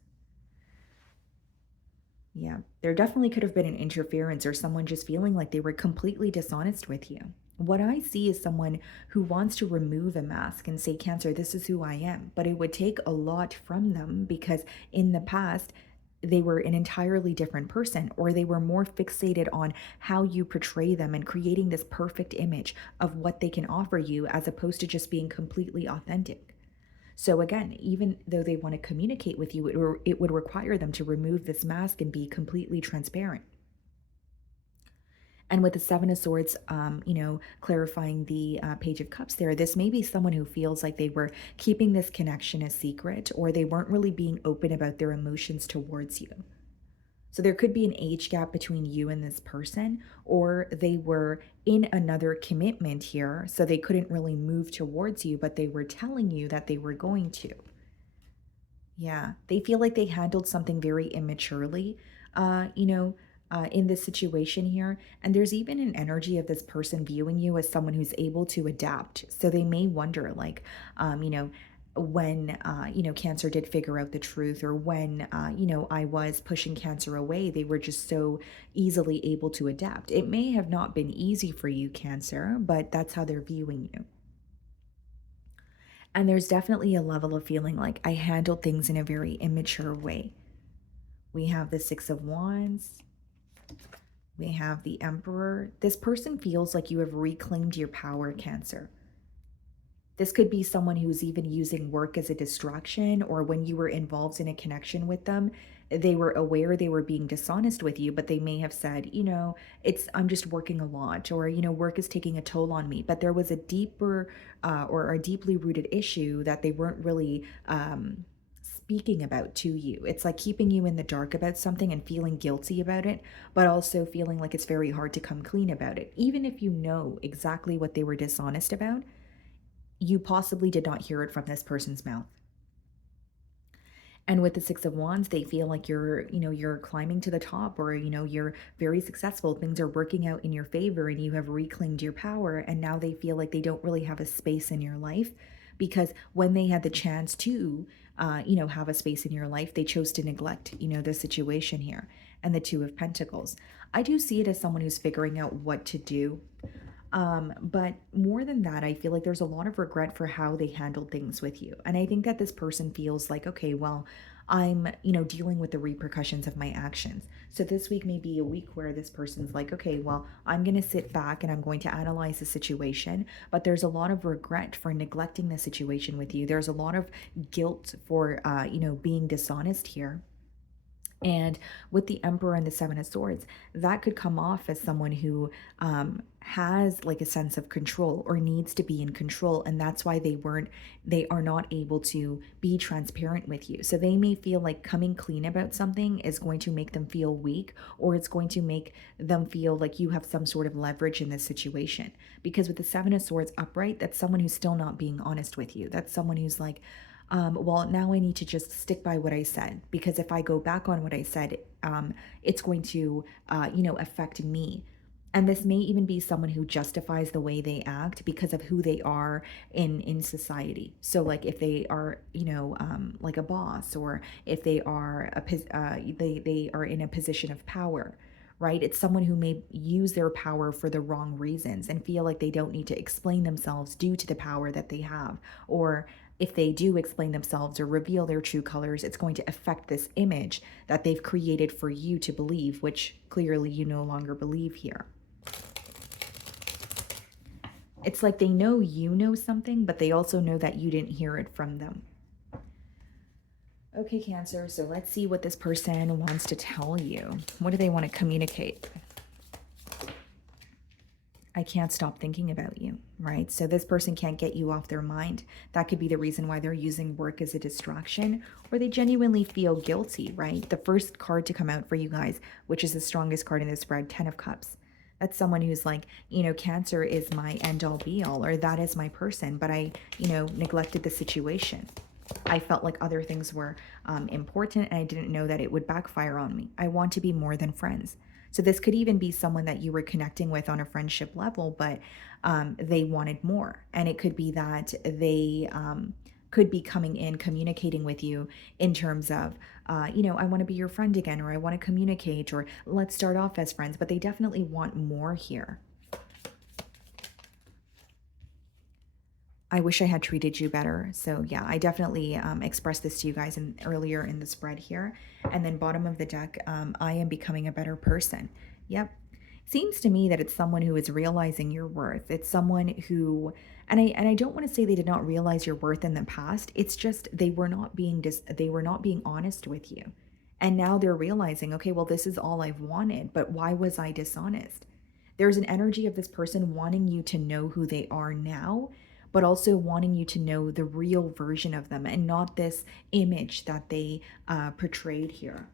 Yeah, there definitely could have been an interference or someone just feeling like they were completely dishonest with you. What I see is someone who wants to remove a mask and say, Cancer, this is who I am. But it would take a lot from them because in the past, they were an entirely different person, or they were more fixated on how you portray them and creating this perfect image of what they can offer you as opposed to just being completely authentic. So again, even though they want to communicate with you, it would require them to remove this mask and be completely transparent. And with the Seven of Swords, clarifying the Page of Cups there, this may be someone who feels like they were keeping this connection a secret, or they weren't really being open about their emotions towards you. So there could be an age gap between you and this person, or they were in another commitment here, so they couldn't really move towards you, but they were telling you that they were going to. Yeah, they feel like they handled something very immaturely, in this situation here. And there's even an energy of this person viewing you as someone who's able to adapt. So they may wonder, like, when, Cancer did figure out the truth, or when, I was pushing Cancer away, they were just so easily able to adapt. It may have not been easy for you, Cancer, but that's how they're viewing you. And there's definitely a level of feeling like I handled things in a very immature way. We have the Six of Wands. We have the Emperor. This person feels like you have reclaimed your power, Cancer. This could be someone who's even using work as a distraction, or when you were involved in a connection with them, they were aware they were being dishonest with you, but they may have said, it's I'm just working a lot, or work is taking a toll on me. But there was a deeper or a deeply rooted issue that they weren't really speaking about to you. It's like keeping you in the dark about something and feeling guilty about it, but also feeling like it's very hard to come clean about it. Even if you know exactly what they were dishonest about, you possibly did not hear it from this person's mouth. And with the Six of Wands, they feel like you're climbing to the top, or, you're very successful. Things are working out in your favor and you have reclaimed your power. And now they feel like they don't really have a space in your life, because when they had the chance to, have a space in your life, they chose to neglect, the situation here. And the Two of Pentacles. I do see it as someone who's figuring out what to do. But more than that, I feel like there's a lot of regret for how they handled things with you. And I think that this person feels like, okay, well, I'm, dealing with the repercussions of my actions. So this week may be a week where this person's like, okay, well, I'm going to sit back and I'm going to analyze the situation. But there's a lot of regret for neglecting the situation with you. There's a lot of guilt for, being dishonest here. And with the Emperor and the Seven of Swords, that could come off as someone who has like a sense of control or needs to be in control. And that's why they are not able to be transparent with you. So they may feel like coming clean about something is going to make them feel weak, or it's going to make them feel like you have some sort of leverage in this situation. Because with the Seven of Swords upright, that's someone who's still not being honest with you. That's someone who's like, well, now I need to just stick by what I said, because if I go back on what I said, it's going to, affect me. And this may even be someone who justifies the way they act because of who they are in society. So, like if they are, like a boss, or if they are they are in a position of power, right? It's someone who may use their power for the wrong reasons and feel like they don't need to explain themselves due to the power that they have, or if they do explain themselves or reveal their true colors, it's going to affect this image that they've created for you to believe, which clearly you no longer believe here. It's like they know you know something, but they also know that you didn't hear it from them. Okay, Cancer, so let's see what this person wants to tell you. What do they want to communicate? I can't stop thinking about you, right? So this person can't get you off their mind. That could be the reason why they're using work as a distraction, or they genuinely feel guilty, right? The first card to come out for you guys, which is the strongest card in the spread, 10 of Cups. That's someone who's like, Cancer is my end all be all, or that is my person, but I, neglected the situation. I felt like other things were important, and I didn't know that it would backfire on me. I want to be more than friends. So this could even be someone that you were connecting with on a friendship level, but they wanted more. And it could be that they could be coming in, communicating with you in terms of, I want to be your friend again, or I want to communicate, or let's start off as friends. But they definitely want more here. I wish I had treated you better. So yeah, I definitely expressed this to you guys earlier in the spread here. And then bottom of the deck, I am becoming a better person. Yep. Seems to me that it's someone who is realizing your worth. It's someone who, and I don't want to say they did not realize your worth in the past. It's just they were not being honest with you. And now they're realizing, okay, well, this is all I've wanted, but why was I dishonest? There's an energy of this person wanting you to know who they are now, but also wanting you to know the real version of them and not this image that they portrayed here.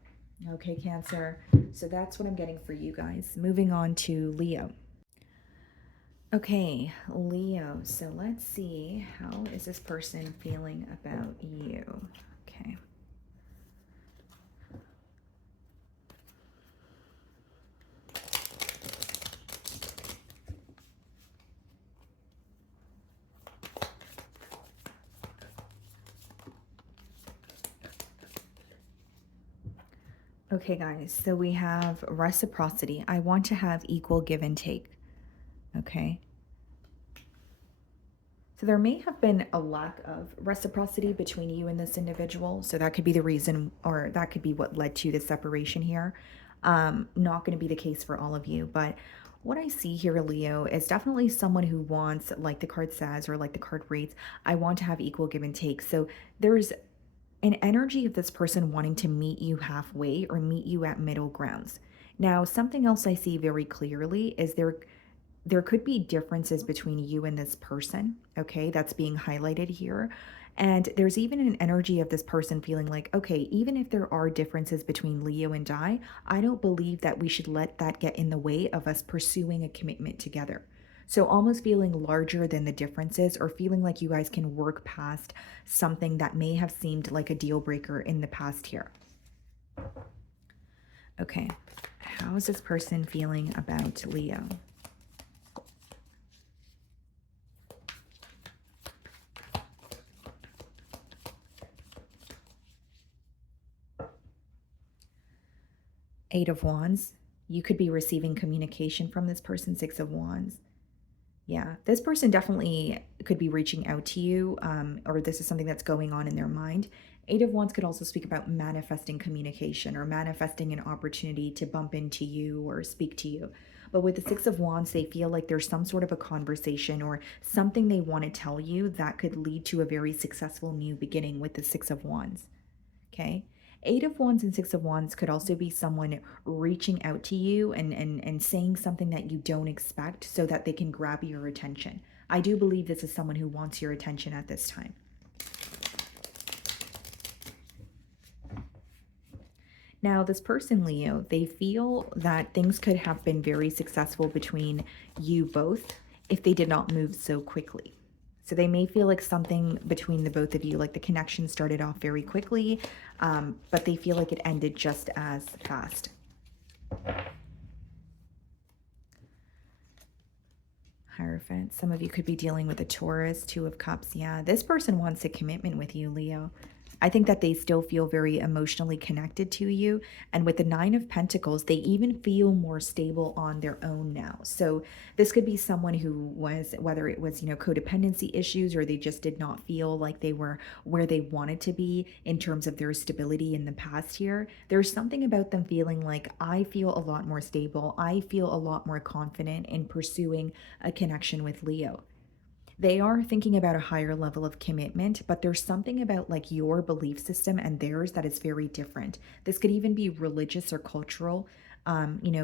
Okay, Cancer. So that's what I'm getting for you guys. Moving on to Leo. Okay, Leo. So let's see, how is this person feeling about you? Okay. Okay, guys, so we have reciprocity. I want to have equal give and take. Okay. So there may have been a lack of reciprocity between you and this individual. So that could be the reason, or that could be what led to the separation here. Not going to be the case for all of you, but what I see here, Leo, is definitely someone who wants, like the card says, or like the card reads, I want to have equal give and take. So there's an energy of this person wanting to meet you halfway or meet you at middle grounds. Now, something else I see very clearly is there could be differences between you and this person, okay? That's being highlighted here. And there's even an energy of this person feeling like, okay, even if there are differences between Leo and I don't believe that we should let that get in the way of us pursuing a commitment together. So almost feeling larger than the differences, or feeling like you guys can work past something that may have seemed like a deal breaker in the past here. Okay, how is this person feeling about Leo? Eight of Wands. You could be receiving communication from this person. Six of Wands. Yeah, this person definitely could be reaching out to you, or this is something that's going on in their mind. Eight of Wands could also speak about manifesting communication or manifesting an opportunity to bump into you or speak to you. But with the Six of Wands, they feel like there's some sort of a conversation or something they want to tell you that could lead to a very successful new beginning with the Six of Wands. Okay. Eight of Wands and Six of Wands could also be someone reaching out to you and saying something that you don't expect so that they can grab your attention. I do believe this is someone who wants your attention at this time. Now, this person, Leo, they feel that things could have been very successful between you both if they did not move so quickly. So they may feel like something between the both of you, like the connection started off very quickly, but they feel like it ended just as fast. Hierophant. Some of you could be dealing with a Taurus, Two of Cups. Yeah, this person wants a commitment with you, Leo. I think that they still feel very emotionally connected to you. And with the Nine of Pentacles, they even feel more stable on their own now. So this could be someone who was, whether it was, codependency issues, or they just did not feel like they were where they wanted to be in terms of their stability in the past year. There's something about them feeling like, I feel a lot more stable. I feel a lot more confident in pursuing a connection with Leo. They are thinking about a higher level of commitment, but there's something about like your belief system and theirs that is very different. This could even be religious or cultural,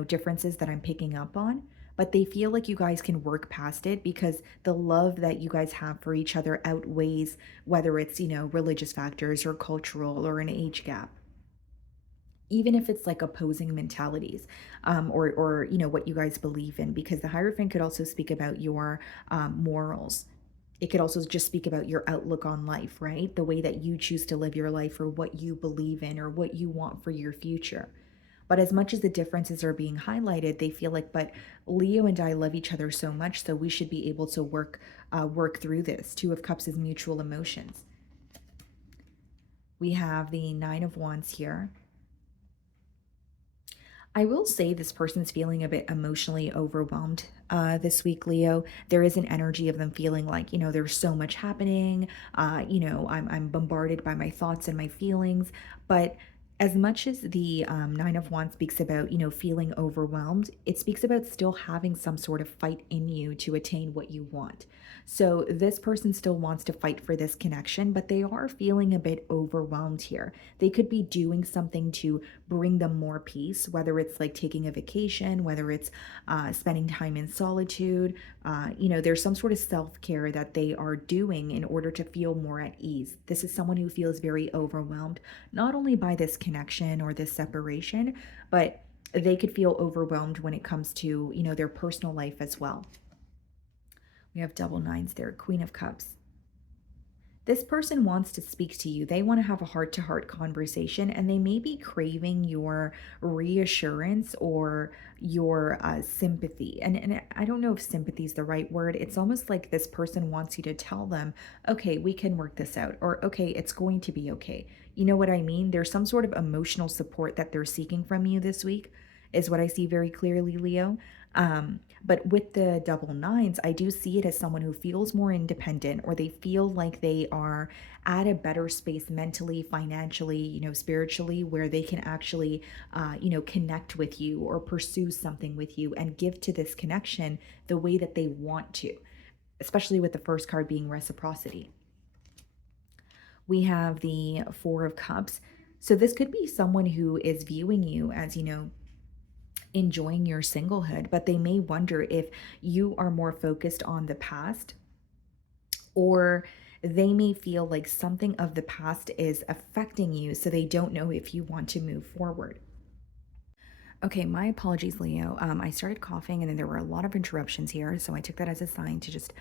differences that I'm picking up on. But they feel like you guys can work past it because the love that you guys have for each other outweighs whether it's, religious factors or cultural or an age gap, even if it's like opposing mentalities, or what you guys believe in, because the Hierophant could also speak about your morals. It could also just speak about your outlook on life, right? The way that you choose to live your life, or what you believe in, or what you want for your future. But as much as the differences are being highlighted, they feel like, but Leo and I love each other so much, so we should be able to work through this. Two of Cups is mutual emotions. We have the Nine of Wands here. I will say this person's feeling a bit emotionally overwhelmed this week, Leo. There is an energy of them feeling like, there's so much happening. I'm bombarded by my thoughts and my feelings. But as much as the Nine of Wands speaks about, feeling overwhelmed, it speaks about still having some sort of fight in you to attain what you want. So this person still wants to fight for this connection, but they are feeling a bit overwhelmed here. They could be doing something to bring them more peace, whether it's like taking a vacation, whether it's spending time in solitude. There's some sort of self-care that they are doing in order to feel more at ease. This is someone who feels very overwhelmed, not only by this connection or this separation, but they could feel overwhelmed when it comes to, their personal life as well. We have double nines there, Queen of Cups. This person wants to speak to you. They want to have a heart-to-heart conversation, and they may be craving your reassurance or your sympathy. And I don't know if sympathy is the right word. It's almost like this person wants you to tell them, okay, we can work this out, or okay, it's going to be okay. You know what I mean? There's some sort of emotional support that they're seeking from you this week, is what I see very clearly, Leo. But with the double nines, I do see it as someone who feels more independent, or they feel like they are at a better space mentally, financially, spiritually, where they can actually, connect with you or pursue something with you and give to this connection the way that they want to, especially with the first card being reciprocity. We have the Four of Cups. So this could be someone who is viewing you as, enjoying your singlehood, but they may wonder if you are more focused on the past, or they may feel like something of the past is affecting you, so they don't know if you want to move forward. Okay, my apologies, Leo. I started coughing and then there were a lot of interruptions here, so I took that as a sign to just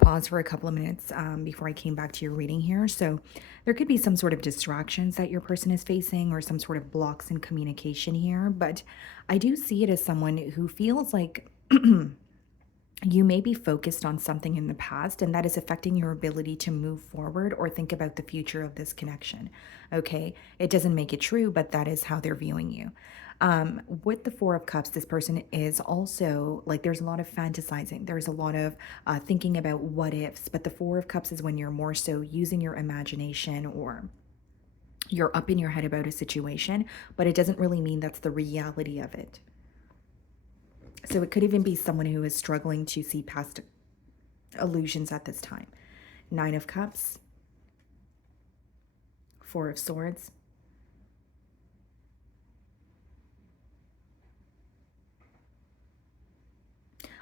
pause for a couple of minutes before I came back to your reading here. So there could be some sort of distractions that your person is facing, or some sort of blocks in communication here, but I do see it as someone who feels like you may be focused on something in the past, and that is affecting your ability to move forward or think about the future of this connection. Okay, it doesn't make it true, but that is how they're viewing you. With the Four of Cups, this person is also like, there's a lot of fantasizing. There's a lot of thinking about what ifs, but the Four of Cups is when you're more so using your imagination, or you're up in your head about a situation, but it doesn't really mean that's the reality of it. So it could even be someone who is struggling to see past illusions at this time. Nine of Cups, Four of Swords.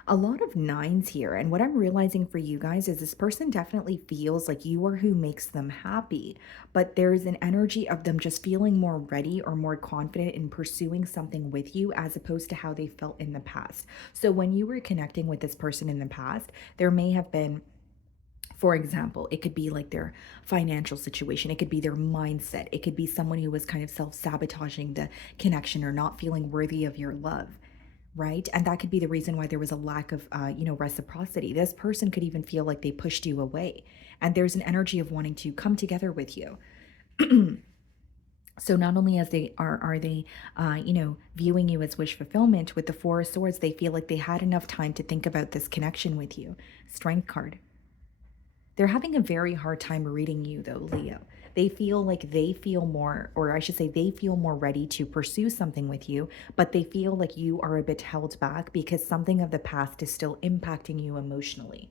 A lot of nines here. And what I'm realizing for you guys is this person definitely feels like you are who makes them happy, but there's an energy of them just feeling more ready or more confident in pursuing something with you as opposed to how they felt in the past. So when you were connecting with this person in the past, there may have been, for example, it could be like their financial situation, it could be their mindset, it could be someone who was kind of self sabotaging the connection or not feeling worthy of your love, right? And that could be the reason why there was a lack of, reciprocity. This person could even feel like they pushed you away. And there's an energy of wanting to come together with you. So not only as they are they, viewing you as wish fulfillment with the Four of Swords, they feel like they had enough time to think about this connection with you. Strength card. They're having a very hard time reading you, though, Leo. They feel like they feel more, or I should say, they feel more ready to pursue something with you, but they feel like you are a bit held back because something of the past is still impacting you emotionally.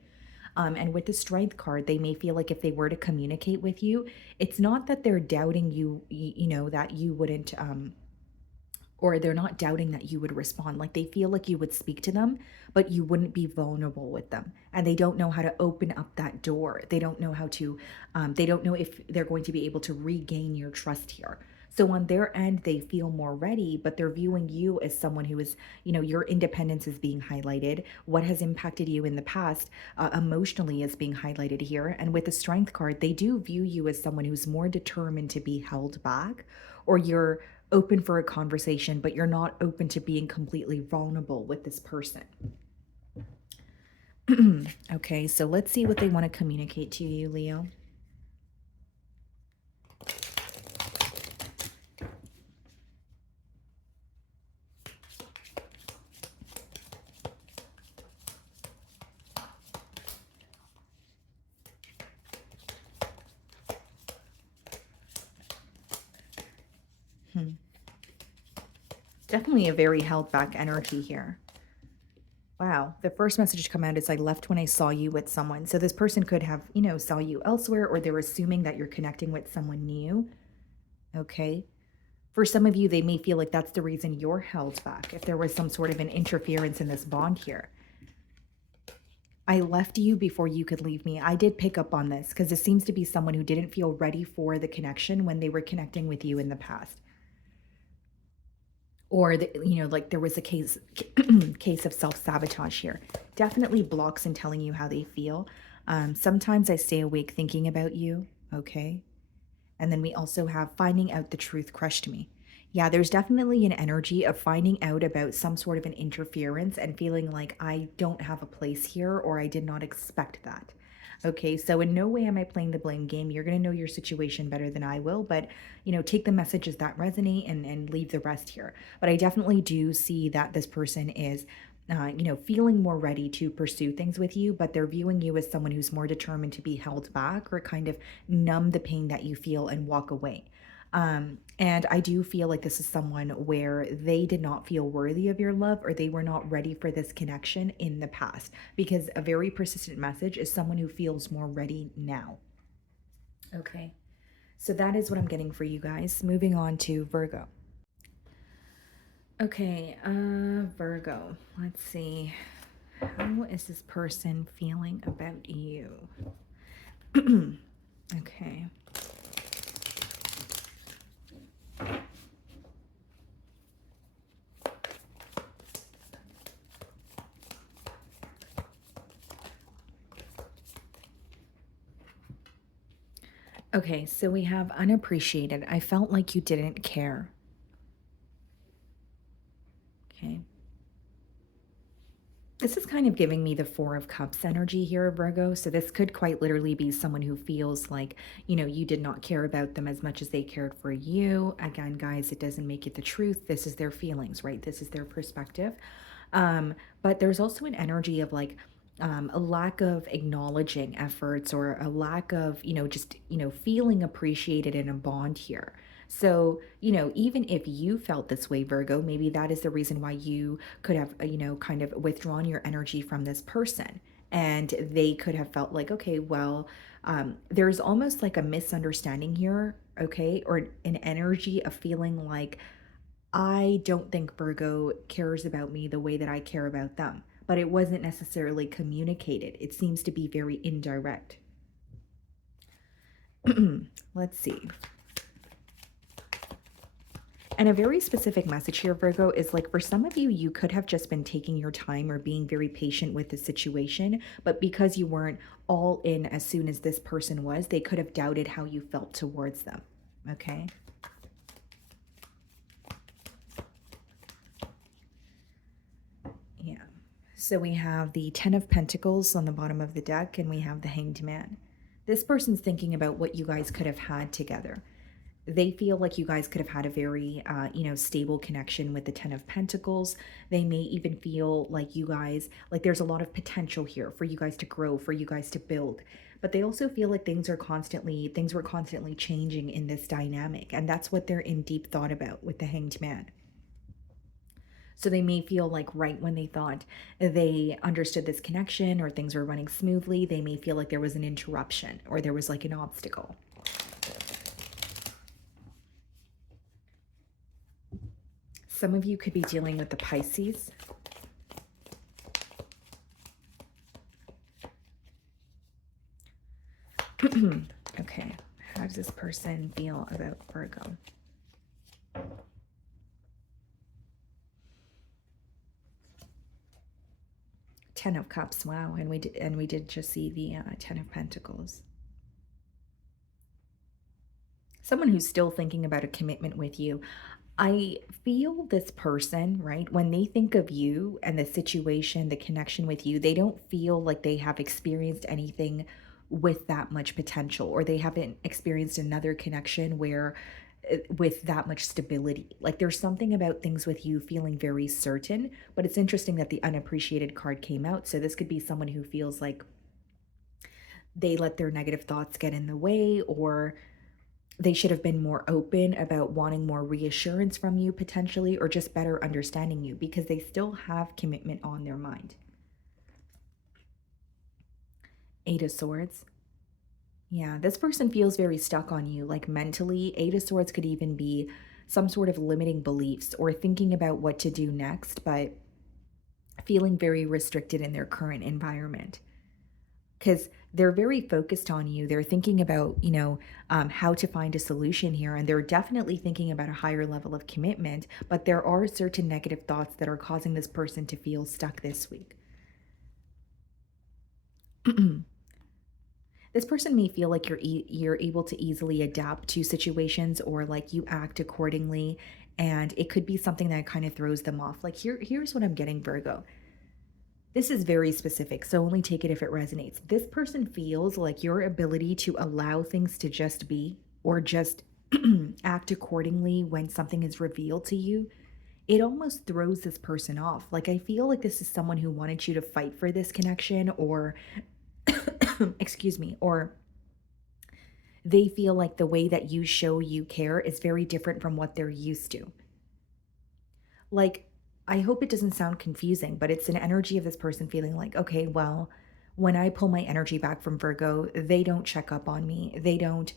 And with the Strength card, they may feel like if they were to communicate with you, it's not that they're doubting you, that you wouldn't, or they're not doubting that you would respond. Like they feel like you would speak to them, but you wouldn't be vulnerable with them. And they don't know how to open up that door. They don't know how to, they don't know if they're going to be able to regain your trust here. So on their end, they feel more ready, but they're viewing you as someone who is, your independence is being highlighted. What has impacted you in the past emotionally is being highlighted here. And with the Strength card, they do view you as someone who's more determined to be held back, or you're open for a conversation, but you're not open to being completely vulnerable with this person. Okay, so let's see what they want to communicate to you, Leo. Definitely a very held back energy here. Wow. The first message to come out is I left when I saw you with someone. So this person could have, saw you elsewhere, or they're assuming that you're connecting with someone new. Okay. For some of you, they may feel like that's the reason you're held back. If there was some sort of an interference in this bond here. I left you before you could leave me. I did pick up on this because this seems to be someone who didn't feel ready for the connection when they were connecting with you in the past. Or like there was a case case of self-sabotage here. Definitely blocks in telling you how they feel. Sometimes I stay awake thinking about you. Okay. And then we also have finding out the truth crushed me. Yeah, there's definitely an energy of finding out about some sort of an interference and feeling like I don't have a place here, or I did not expect that. Okay, so in no way am I playing the blame game. You're going to know your situation better than I will, but take the messages that resonate and leave the rest here. But I definitely do see that this person is feeling more ready to pursue things with you, but they're viewing you as someone who's more determined to be held back or kind of numb the pain that you feel and walk away. And I do feel like this is someone where they did not feel worthy of your love, or they were not ready for this connection in the past, because a very persistent message is someone who feels more ready now. Okay. So that is what I'm getting for you guys. Moving on to Virgo. Okay, Virgo. Let's see. How is this person feeling about you? Okay. Okay, so we have unappreciated. I felt like you didn't care. Okay. This is kind of giving me the Four of Cups energy here, Virgo. So this could quite literally be someone who feels like, you did not care about them as much as they cared for you. Again, guys, it doesn't make it the truth. This is their feelings, right? This is their perspective. But there's also an energy of like, a lack of acknowledging efforts, or a lack of, just, feeling appreciated in a bond here. So, even if you felt this way, Virgo, maybe that is the reason why you could have, kind of withdrawn your energy from this person. And they could have felt like, okay, well, there's almost like a misunderstanding here, okay, or an energy of feeling like, I don't think Virgo cares about me the way that I care about them. but it wasn't necessarily communicated. It seems to be very indirect. Let's see. And a very specific message here, Virgo, is like for some of you, you could have just been taking your time or being very patient with the situation, but because you weren't all in as soon as this person was, they could have doubted how you felt towards them. Okay. Yeah. So we have the 10 of Pentacles on the bottom of the deck, and we have the Hanged Man. This person's thinking about what you guys could have had together. They feel like you guys could have had a very, stable connection with the 10 of Pentacles. They may even feel like you guys, like there's a lot of potential here for you guys to grow, for you guys to build. But they also feel like things were constantly changing in this dynamic. And that's what they're in deep thought about with the Hanged Man. So they may feel like right when they thought they understood this connection or things were running smoothly, they may feel like there was an interruption or there was like an obstacle. Some of you could be dealing with the Pisces. Okay, how does this person feel about Virgo? Ten of Cups, wow, and we did just see the 10 of Pentacles. Someone who's still thinking about a commitment with you. I feel this person, right, when they think of you and the situation, the connection with you, they don't feel like they have experienced anything with that much potential, or they haven't experienced another connection where with that much stability. Like there's something about things with you feeling very certain, but it's interesting that the unappreciated card came out. So this could be someone who feels like they let their negative thoughts get in the way, or they should have been more open about wanting more reassurance from you potentially, or just better understanding you, because they still have commitment on their mind. Eight of Swords. Yeah, this person feels very stuck on you, like mentally. Eight of Swords could even be some sort of limiting beliefs or thinking about what to do next, but feeling very restricted in their current environment. Because they're very focused on you. They're thinking about, how to find a solution here. And they're definitely thinking about a higher level of commitment. But there are certain negative thoughts that are causing this person to feel stuck this week. This person may feel like you're able to easily adapt to situations, or like you act accordingly. And it could be something that kind of throws them off. Like here's what I'm getting, Virgo. This is very specific, so only take it if it resonates. This person feels like your ability to allow things to just be, or just act accordingly when something is revealed to you, it almost throws this person off. Like I feel like this is someone who wanted you to fight for this connection, or excuse me, or they feel like the way that you show you care is very different from what they're used to. Like, I hope it doesn't sound confusing, but it's an energy of this person feeling like, okay, well, when I pull my energy back from Virgo, they don't check up on me. They don't,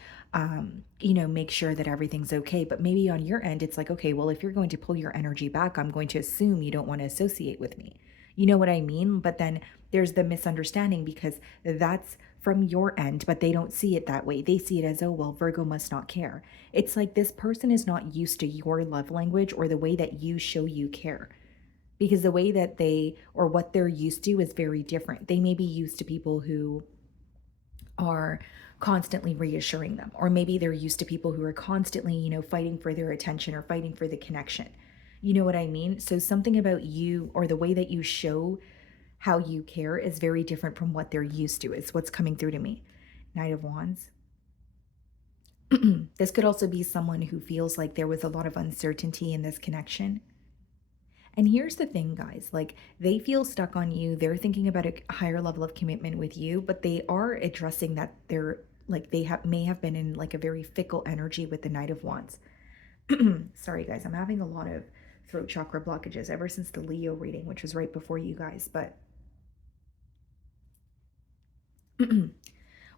make sure that everything's okay. But maybe on your end, it's like, okay, well, if you're going to pull your energy back, I'm going to assume you don't want to associate with me. You know what I mean? But then there's the misunderstanding, because that's from your end, but they don't see it that way. They see it as, oh, well, Virgo must not care. It's like this person is not used to your love language or the way that you show you care, because the way that they, or what they're used to, is very different. They may be used to people who are constantly reassuring them, or maybe they're used to people who are constantly, fighting for their attention or fighting for the connection. You know what I mean? So something about you, or the way that you show how you care, is very different from what they're used to, is what's coming through to me. Knight of Wands. This could also be someone who feels like there was a lot of uncertainty in this connection. And here's the thing, guys, like they feel stuck on you. They're thinking about a higher level of commitment with you, but they are addressing that they're like, may have been in like a very fickle energy with the Knight of Wands. Sorry, guys, I'm having a lot of throat chakra blockages ever since the Leo reading, which was right before you guys. But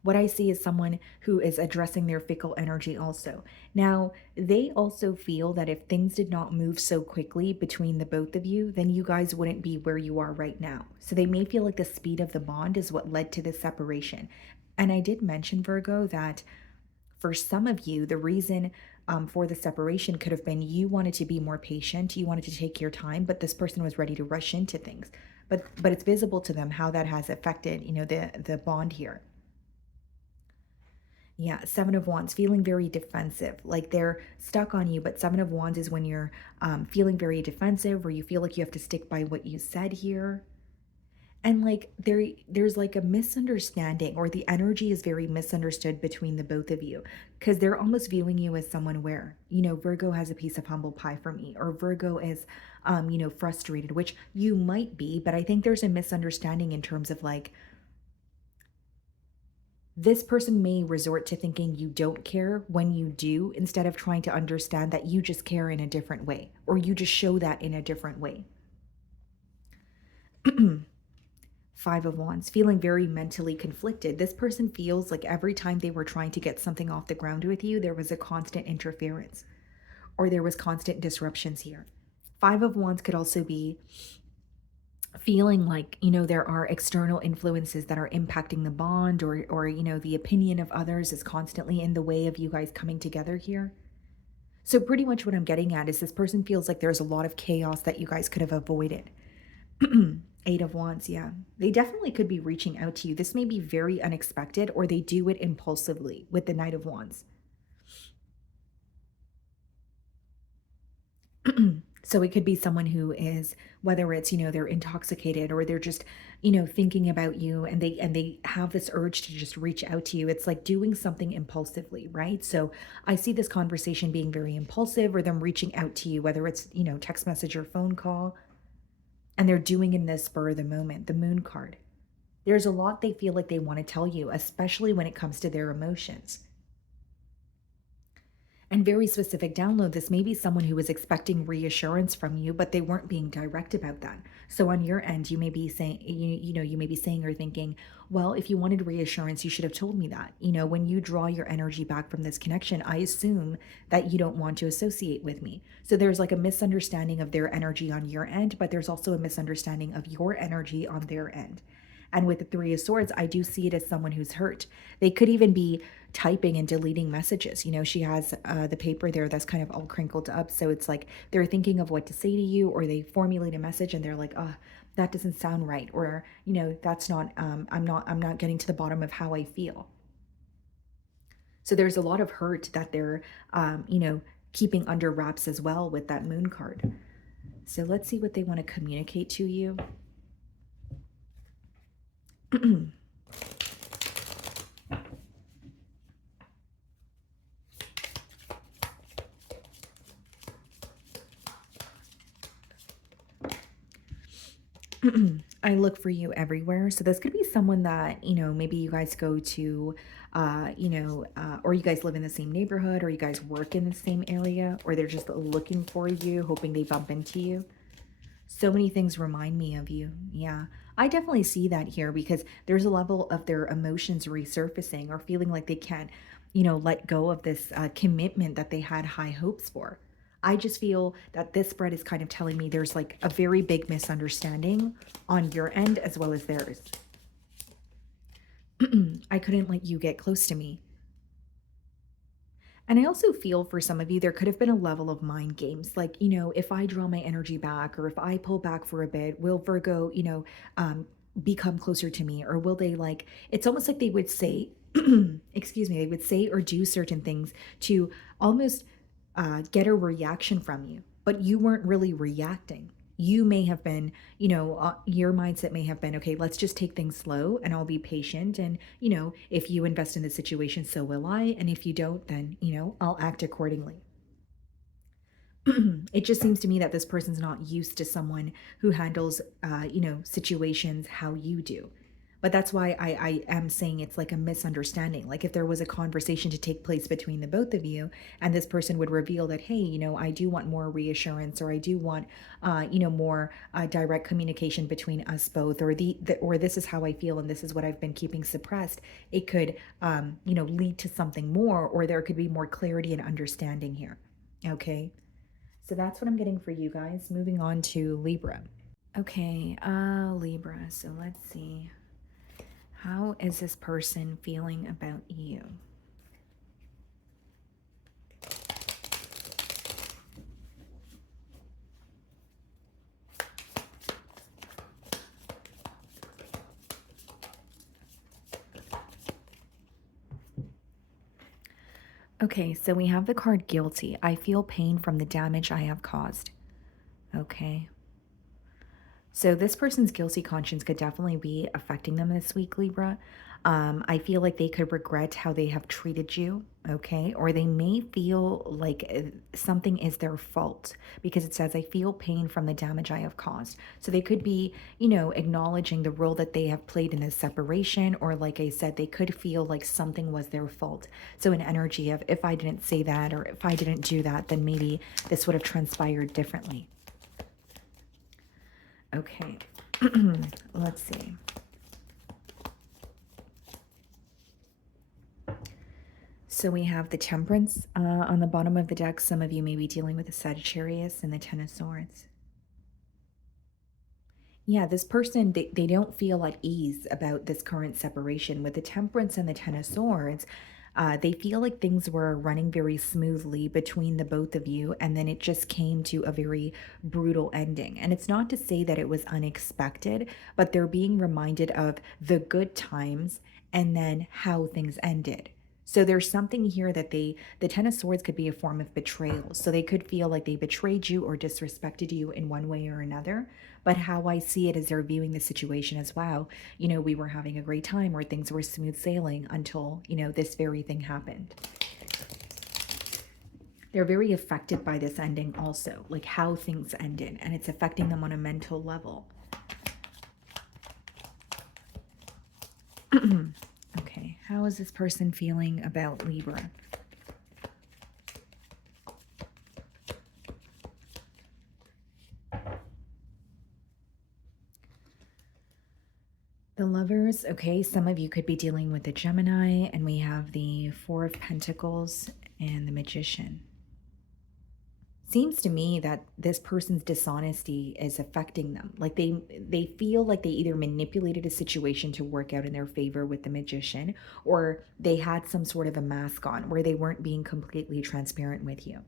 What I see is someone who is addressing their fickle energy also. Now, they also feel that if things did not move so quickly between the both of you, then you guys wouldn't be where you are right now. So they may feel like the speed of the bond is what led to this separation. And I did mention, Virgo, that for some of you, the reason for the separation could have been you wanted to be more patient, you wanted to take your time, but this person was ready to rush into things. But it's visible to them how that has affected, the bond here. Yeah, Seven of Wands, feeling very defensive, like they're stuck on you. But Seven of Wands is when you're feeling very defensive, or you feel like you have to stick by what you said here. And like there's like a misunderstanding, or the energy is very misunderstood between the both of you, because they're almost viewing you as someone where, Virgo has a piece of humble pie for me, or Virgo is frustrated, which you might be, but I think there's a misunderstanding in terms of like this person may resort to thinking you don't care when you do, instead of trying to understand that you just care in a different way, or you just show that in a different way. Five of Wands, feeling very mentally conflicted. This person feels like every time they were trying to get something off the ground with you, there was a constant interference, or there was constant disruptions here. Five of Wands could also be feeling like, there are external influences that are impacting the bond, or the opinion of others is constantly in the way of you guys coming together here. So pretty much what I'm getting at is this person feels like there's a lot of chaos that you guys could have avoided. Eight of Wands, yeah. They definitely could be reaching out to you. This may be very unexpected, or they do it impulsively with the Knight of Wands. So it could be someone who is, whether it's, they're intoxicated, or they're just, thinking about you, and they have this urge to just reach out to you. It's like doing something impulsively, right? So I see this conversation being very impulsive, or them reaching out to you, whether it's, text message or phone call, and they're doing in this spur of the moment, the Moon card. There's a lot they feel like they want to tell you, especially when it comes to their emotions. And very specific download, this may be someone who was expecting reassurance from you, but they weren't being direct about that. So on your end, you may be saying, you may be saying or thinking, well, if you wanted reassurance, you should have told me that. When you draw your energy back from this connection, I assume that you don't want to associate with me. So there's like a misunderstanding of their energy on your end, but there's also a misunderstanding of your energy on their end. And with the Three of Swords, I do see it as someone who's hurt. They could even be typing and deleting messages. She has the paper there that's kind of all crinkled up. So it's like they're thinking of what to say to you, or they formulate a message and they're like, oh, that doesn't sound right. Or, that's not, I'm not getting to the bottom of how I feel. So there's a lot of hurt that they're, keeping under wraps as well with that Moon card. So let's see what they want to communicate to you. I look for you everywhere. So this could be someone that, maybe you guys go to, or you guys live in the same neighborhood, or you guys work in the same area, or they're just looking for you, hoping they bump into you. So many things remind me of you. Yeah, I definitely see that here, because there's a level of their emotions resurfacing, or feeling like they can't, let go of this commitment that they had high hopes for. I just feel that this spread is kind of telling me there's like a very big misunderstanding on your end as well as theirs. I couldn't let you get close to me. And I also feel for some of you, there could have been a level of mind games. Like, if I draw my energy back, or if I pull back for a bit, will Virgo, become closer to me? Or will they, like, it's almost like they would say, excuse me, they would say or do certain things to almost get a reaction from you, but you weren't really reacting. You may have been, your mindset may have been, okay, let's just take things slow and I'll be patient. And, if you invest in the situation, so will I. And if you don't, then, I'll act accordingly. It just seems to me that this person's not used to someone who handles, situations how you do. But that's why I am saying it's like a misunderstanding. Like if there was a conversation to take place between the both of you, and this person would reveal that, hey, I do want more reassurance, or I do want, more direct communication between us both, or or this is how I feel, and this is what I've been keeping suppressed. It could, lead to something more, or there could be more clarity and understanding here. Okay. So that's what I'm getting for you guys. Moving on to Libra. Okay, Libra. So let's see. How is this person feeling about you? Okay, so we have the card guilty. I feel pain from the damage I have caused. Okay. So this person's guilty conscience could definitely be affecting them this week, Libra. I feel like they could regret how they have treated you, okay? Or they may feel like something is their fault, because it says, I feel pain from the damage I have caused. So they could be, acknowledging the role that they have played in this separation, or like I said, they could feel like something was their fault. So an energy of, if I didn't say that, or if I didn't do that, then maybe this would have transpired differently. Okay, let's see. So we have the Temperance on the bottom of the deck. Some of you may be dealing with the Sagittarius and the Ten of Swords. Yeah, this person, they don't feel at ease about this current separation. With the Temperance and the Ten of Swords, they feel like things were running very smoothly between the both of you, and then it just came to a very brutal ending. And it's not to say that it was unexpected, but they're being reminded of the good times and then how things ended. So there's something here that the Ten of Swords could be a form of betrayal. So they could feel like they betrayed you or disrespected you in one way or another. But how I see it is they're viewing the situation as, wow, we were having a great time, or things were smooth sailing until, this very thing happened. They're very affected by this ending also, like how things ended, and it's affecting them on a mental level. Okay, how is this person feeling about Libra? The Lovers, okay, some of you could be dealing with the Gemini, and we have the Four of Pentacles and the Magician. Seems to me that this person's dishonesty is affecting them. Like they feel like they either manipulated a situation to work out in their favor with the Magician, or they had some sort of a mask on where they weren't being completely transparent with you.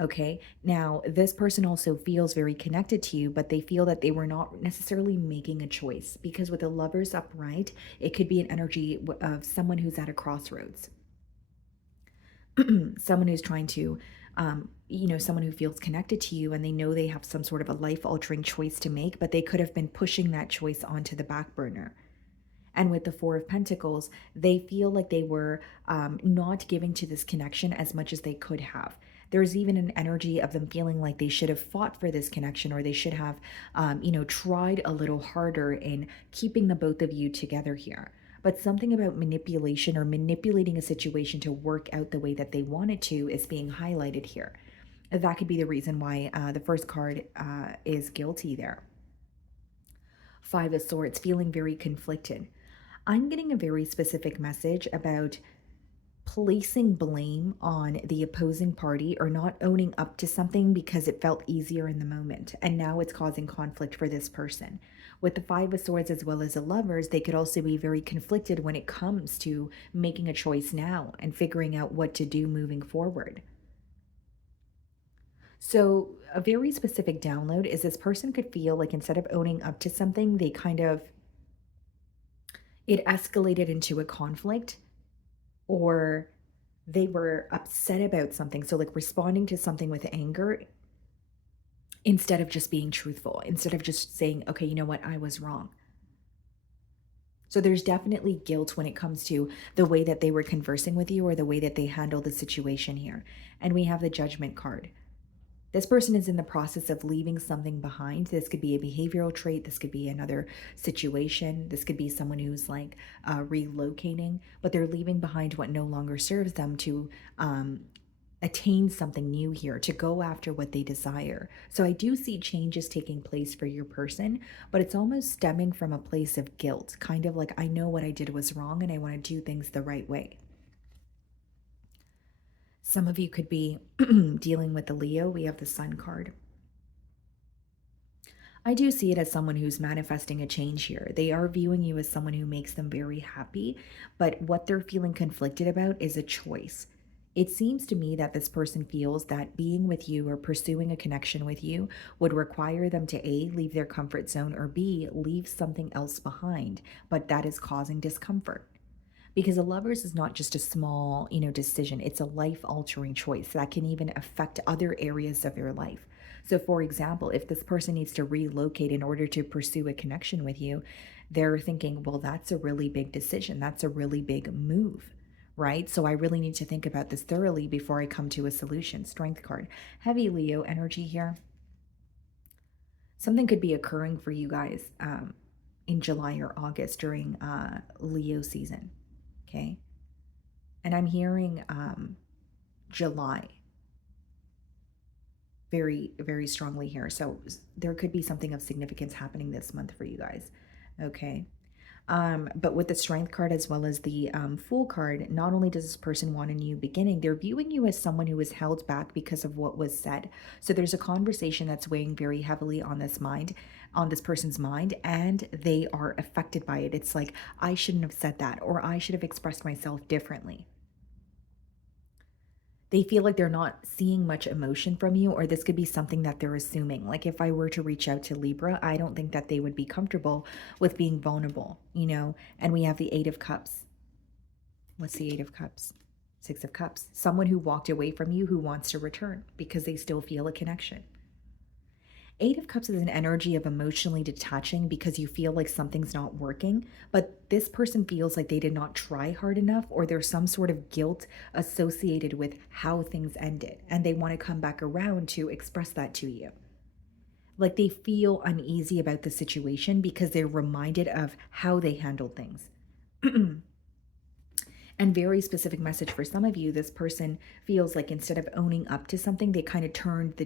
Okay, now this person also feels very connected to you, but they feel that they were not necessarily making a choice, because with the Lovers upright, it could be an energy of someone who's at a crossroads. Someone who's trying to, someone who feels connected to you, and they know they have some sort of a life altering choice to make, but they could have been pushing that choice onto the back burner. And with the Four of Pentacles, they feel like they were not giving to this connection as much as they could have. There's even an energy of them feeling like they should have fought for this connection, or they should have, tried a little harder in keeping the both of you together here. But something about manipulation, or manipulating a situation to work out the way that they wanted to, is being highlighted here. That could be the reason why the first card is guilty there. Five of Swords, feeling very conflicted. I'm getting a very specific message about placing blame on the opposing party, or not owning up to something because it felt easier in the moment, and now it's causing conflict for this person. With the Five of Swords as well as the Lovers, they could also be very conflicted when it comes to making a choice now and figuring out what to do moving forward. So a very specific download is this person could feel like instead of owning up to something, they kind of, it escalated into a conflict, or they were upset about something. So like responding to something with anger instead of just being truthful, instead of just saying, okay, you know what, I was wrong. So there's definitely guilt when it comes to the way that they were conversing with you, or the way that they handled the situation here. And we have the Judgment card. This person is in the process of leaving something behind. This could be a behavioral trait. This could be another situation. This could be someone who's like relocating, but they're leaving behind what no longer serves them to attain something new here, to go after what they desire. So I do see changes taking place for your person, but it's almost stemming from a place of guilt, kind of like, I know what I did was wrong and I want to do things the right way. Some of you could be dealing with the Leo. We have the Sun card. I do see it as someone who's manifesting a change here. They are viewing you as someone who makes them very happy, but what they're feeling conflicted about is a choice. It seems to me that this person feels that being with you or pursuing a connection with you would require them to A, leave their comfort zone, or B, leave something else behind, but that is causing discomfort. Because a lover's is not just a small, decision. It's a life-altering choice that can even affect other areas of your life. So, for example, if this person needs to relocate in order to pursue a connection with you, they're thinking, well, that's a really big decision. That's a really big move, right? So I really need to think about this thoroughly before I come to a solution. Strength card. Heavy Leo energy here. Something could be occurring for you guys in July or August during Leo season. Okay. And I'm hearing July very, very strongly here. So there could be something of significance happening this month for you guys. Okay. But with the Strength card as well as the Fool card, not only does this person want a new beginning, they're viewing you as someone who is held back because of what was said. So there's a conversation that's weighing very heavily on this person's mind, and they are affected by it. It's like, I shouldn't have said that, or I should have expressed myself differently. They feel like they're not seeing much emotion from you, or this could be something that they're assuming. Like if I were to reach out to Libra, I don't think that they would be comfortable with being vulnerable, And we have the Eight of Cups. What's the Eight of Cups? Six of Cups. Someone who walked away from you who wants to return because they still feel a connection. Eight of Cups is an energy of emotionally detaching because you feel like something's not working, but this person feels like they did not try hard enough, or there's some sort of guilt associated with how things ended, and they want to come back around to express that to you. Like they feel uneasy about the situation because they're reminded of how they handled things. And very specific message for some of you, this person feels like instead of owning up to something, they kind of turned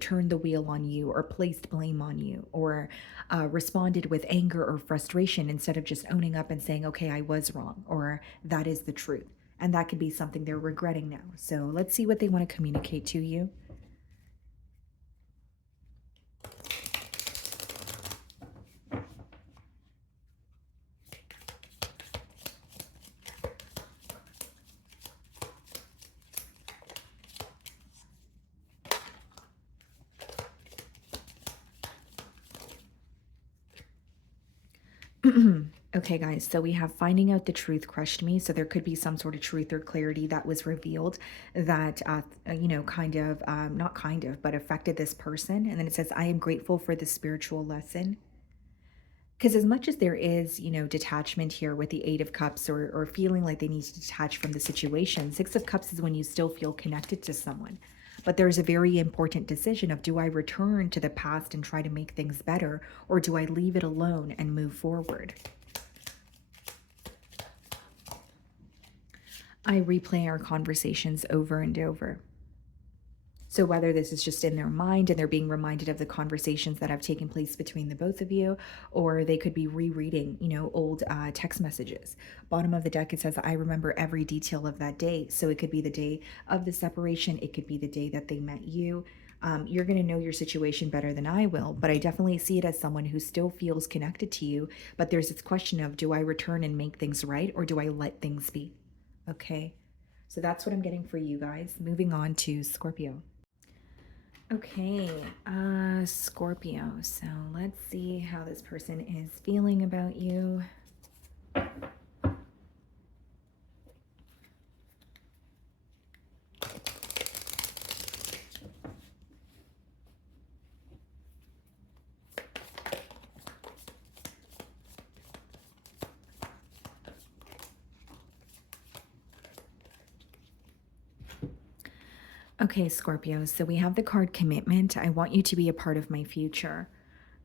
turned the wheel on you, or placed blame on you, or responded with anger or frustration instead of just owning up and saying, okay, I was wrong, or that is the truth. And that could be something they're regretting now. So let's see what they want to communicate to you. Okay, guys, so we have finding out the truth crushed me. So there could be some sort of truth or clarity that was revealed that, not kind of, but affected this person. And then it says, I am grateful for the spiritual lesson. Because as much as there is, detachment here with the Eight of Cups, or feeling like they need to detach from the situation, Six of Cups is when you still feel connected to someone. But there's a very important decision of, do I return to the past and try to make things better, or do I leave it alone and move forward? I replay our conversations over and over. So whether this is just in their mind and they're being reminded of the conversations that have taken place between the both of you, or they could be rereading, old text messages. Bottom of the deck, it says, I remember every detail of that day. So it could be the day of the separation. It could be the day that they met you. You're going to know your situation better than I will, but I definitely see it as someone who still feels connected to you. But there's this question of, do I return and make things right, or do I let things be? Okay. So that's what I'm getting for you guys. Moving on to Scorpio. Okay, Scorpio. So let's see how this person is feeling about you. Okay, Scorpio. So we have the card commitment. I want you to be a part of my future.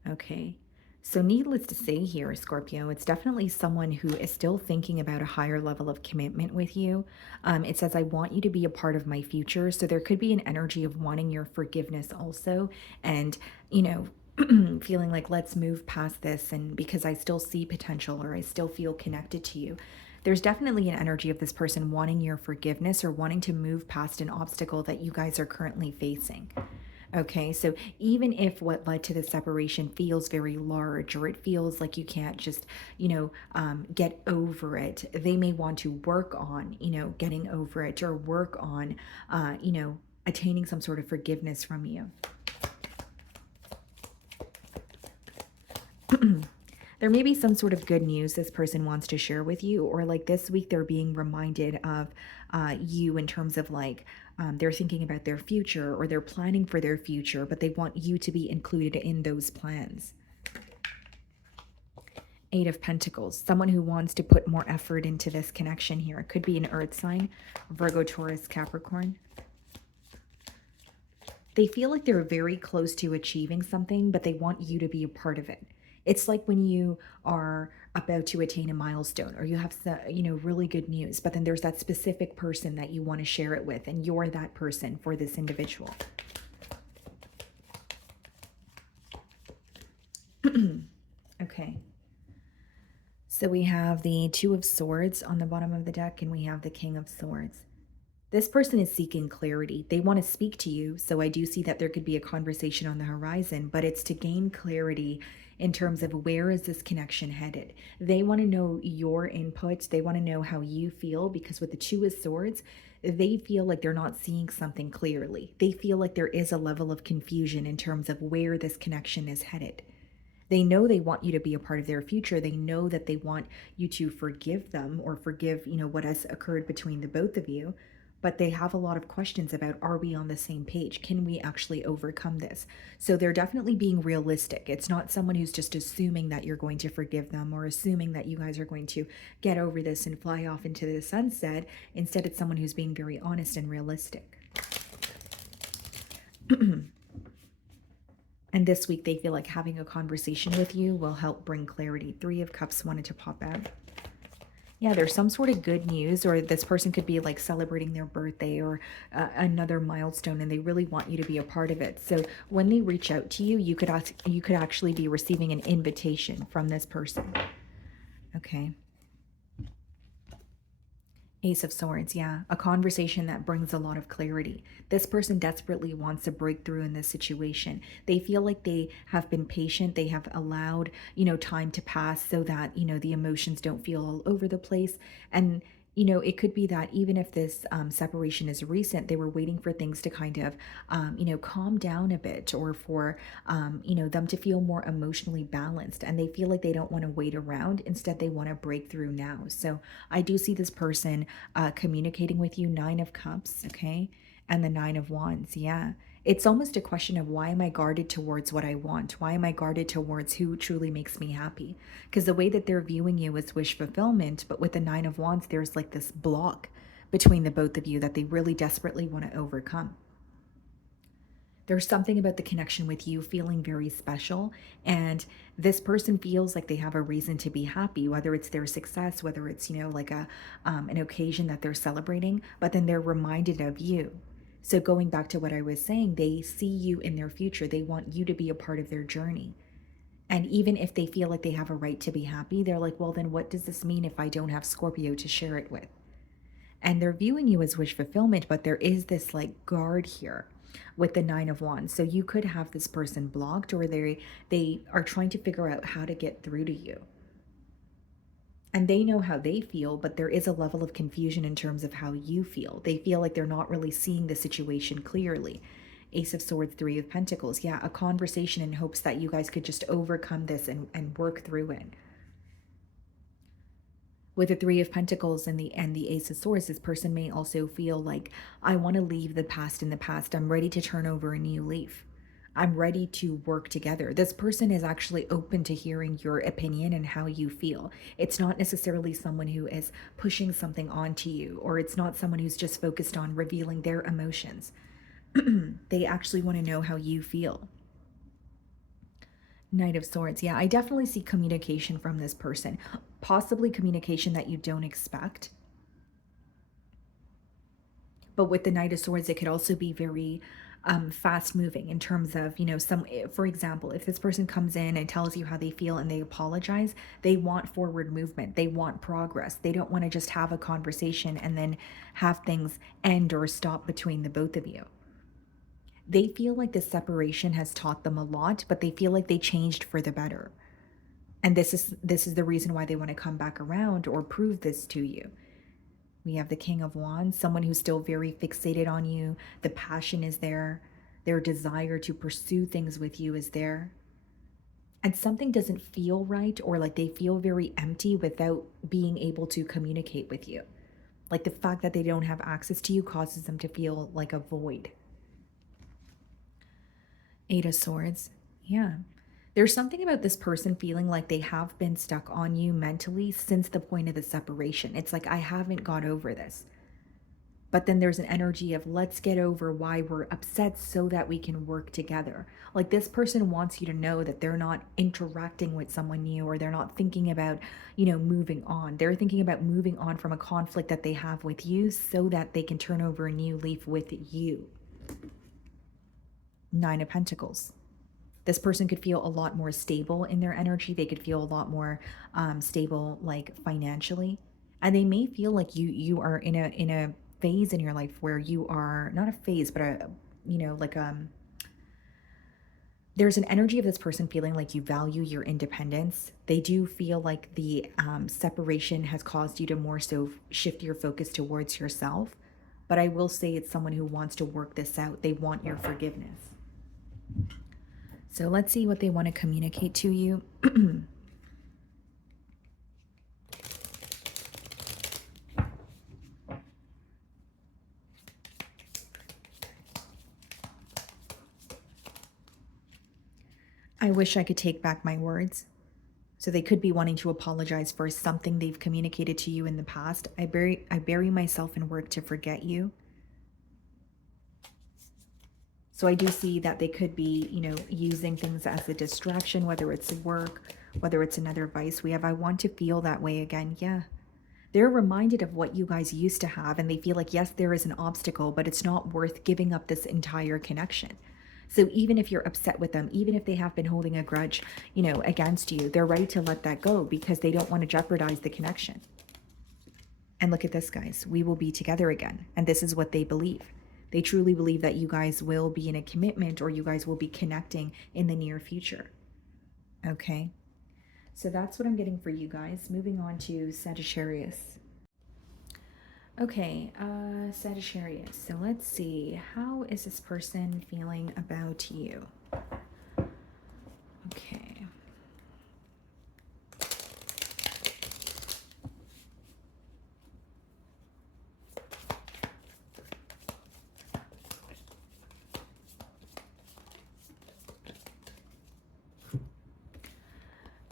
Okay. So, needless to say here, Scorpio, it's definitely someone who is still thinking about a higher level of commitment with you. It says, I want you to be a part of my future. So, there could be an energy of wanting your forgiveness also. And, you know, feeling like, let's move past this. And because I still see potential or I still feel connected to you. There's definitely an energy of this person wanting your forgiveness or wanting to move past an obstacle that you guys are currently facing. Okay, so even if what led to the separation feels very large or it feels like you can't just, get over it, they may want to work on, getting over it or work on, attaining some sort of forgiveness from you. There may be some sort of good news this person wants to share with you, or like this week they're being reminded of you in terms of like they're thinking about their future or they're planning for their future, but they want you to be included in those plans. Eight of Pentacles, someone who wants to put more effort into this connection here. It could be an earth sign, Virgo, Taurus, Capricorn. They feel like they're very close to achieving something, but they want you to be a part of it. It's like when you are about to attain a milestone or you have really good news, but then there's that specific person that you want to share it with, and you're that person for this individual. Okay. So we have the Two of Swords on the bottom of the deck, and we have the King of Swords. This person is seeking clarity. They want to speak to you. So I do see that there could be a conversation on the horizon, but it's to gain clarity in terms of where is this connection headed. They want to know your input. They want to know how you feel, because with the Two of Swords, they feel like they're not seeing something clearly. They feel like there is a level of confusion in terms of where this connection is headed. They know they want you to be a part of their future. They know that they want you to forgive them or forgive, what has occurred between the both of you. But they have a lot of questions about, are we on the same page? Can we actually overcome this? So they're definitely being realistic. It's not someone who's just assuming that you're going to forgive them or assuming that you guys are going to get over this and fly off into the sunset. Instead, it's someone who's being very honest and realistic. And this week, they feel like having a conversation with you will help bring clarity. Three of Cups wanted to pop out. Yeah, there's some sort of good news, or this person could be like celebrating their birthday or another milestone, and they really want you to be a part of it. So when they reach out to you, you could actually be receiving an invitation from this person. Okay. Ace of Swords, yeah. A conversation that brings a lot of clarity. This person desperately wants a breakthrough in this situation. They feel like they have been patient. They have allowed, time to pass so that, the emotions don't feel all over the place. And, it could be that even if this separation is recent, they were waiting for things to kind of, calm down a bit, or for, them to feel more emotionally balanced. And they feel like they don't want to wait around. Instead, they want to break through now. So I do see this person communicating with you. Nine of Cups, okay? And the Nine of Wands, yeah. It's almost a question of, why am I guarded towards what I want? Why am I guarded towards who truly makes me happy? Because the way that they're viewing you is wish fulfillment, but with the Nine of Wands, there's like this block between the both of you that they really desperately want to overcome. There's something about the connection with you feeling very special, and this person feels like they have a reason to be happy, whether it's their success, whether it's, like an occasion that they're celebrating, but then they're reminded of you. So going back to what I was saying, they see you in their future. They want you to be a part of their journey. And even if they feel like they have a right to be happy, they're like, well, then what does this mean if I don't have Scorpio to share it with? And they're viewing you as wish fulfillment, but there is this like guard here with the Nine of Wands. So you could have this person blocked, or they are trying to figure out how to get through to you. And they know how they feel, but there is a level of confusion in terms of how you feel. They feel like they're not really seeing the situation clearly. Ace of Swords, Three of Pentacles. Yeah, a conversation in hopes that you guys could just overcome this and work through it. With the Three of Pentacles and the Ace of Swords, this person may also feel like, I want to leave the past in the past. I'm ready to turn over a new leaf. I'm ready to work together. This person is actually open to hearing your opinion and how you feel. It's not necessarily someone who is pushing something onto you, or it's not someone who's just focused on revealing their emotions. They actually want to know how you feel. Knight of Swords. Yeah, I definitely see communication from this person. Possibly communication that you don't expect. But with the Knight of Swords, it could also be very fast moving in terms of, for example, if this person comes in and tells you how they feel and they apologize, they want forward movement. They want progress. They don't want to just have a conversation and then have things end or stop between the both of you. They feel like the separation has taught them a lot, but they feel like they changed for the better. And this is the reason why they want to come back around or prove this to you. We have the King of Wands, someone who's still very fixated on you. The passion is there. Their desire to pursue things with you is there. And something doesn't feel right, or like they feel very empty without being able to communicate with you. Like the fact that they don't have access to you causes them to feel like a void. Eight of Swords. Yeah. There's something about this person feeling like they have been stuck on you mentally since the point of the separation. It's like, I haven't got over this. But then there's an energy of, let's get over why we're upset so that we can work together. Like this person wants you to know that they're not interacting with someone new, or they're not thinking about, moving on. They're thinking about moving on from a conflict that they have with you so that they can turn over a new leaf with you. Nine of Pentacles. This person could feel a lot more stable in their energy. They could feel a lot more stable, like financially, and they may feel like you are in a phase in your life where you are not a phase, but there's an energy of this person feeling like you value your independence. They do feel like the separation has caused you to more so shift your focus towards yourself. But I will say it's someone who wants to work this out. They want your forgiveness. So let's see what they want to communicate to you. I wish I could take back my words. So they could be wanting to apologize for something they've communicated to you in the past. I bury myself in work to forget you. So I do see that they could be, using things as a distraction, whether it's work, whether it's another vice. We have, I want to feel that way again. Yeah. They're reminded of what you guys used to have, and they feel like, yes, there is an obstacle, but it's not worth giving up this entire connection. So even if you're upset with them, even if they have been holding a grudge, against you, they're ready to let that go because they don't want to jeopardize the connection. And look at this, guys. We will be together again. And this is what they believe. They truly believe that you guys will be in a commitment, or you guys will be connecting in the near future. Okay. So that's what I'm getting for you guys. Moving on to Sagittarius. Okay, Sagittarius. So let's see. How is this person feeling about you? Okay.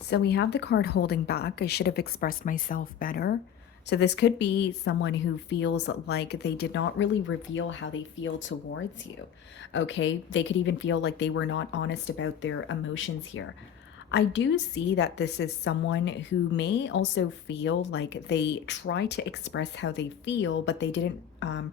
So we have the card holding back. I should have expressed myself better. So this could be someone who feels like they did not really reveal how they feel towards you. Okay, they could even feel like they were not honest about their emotions here. I do see that this is someone who may also feel like they try to express how they feel, but they didn't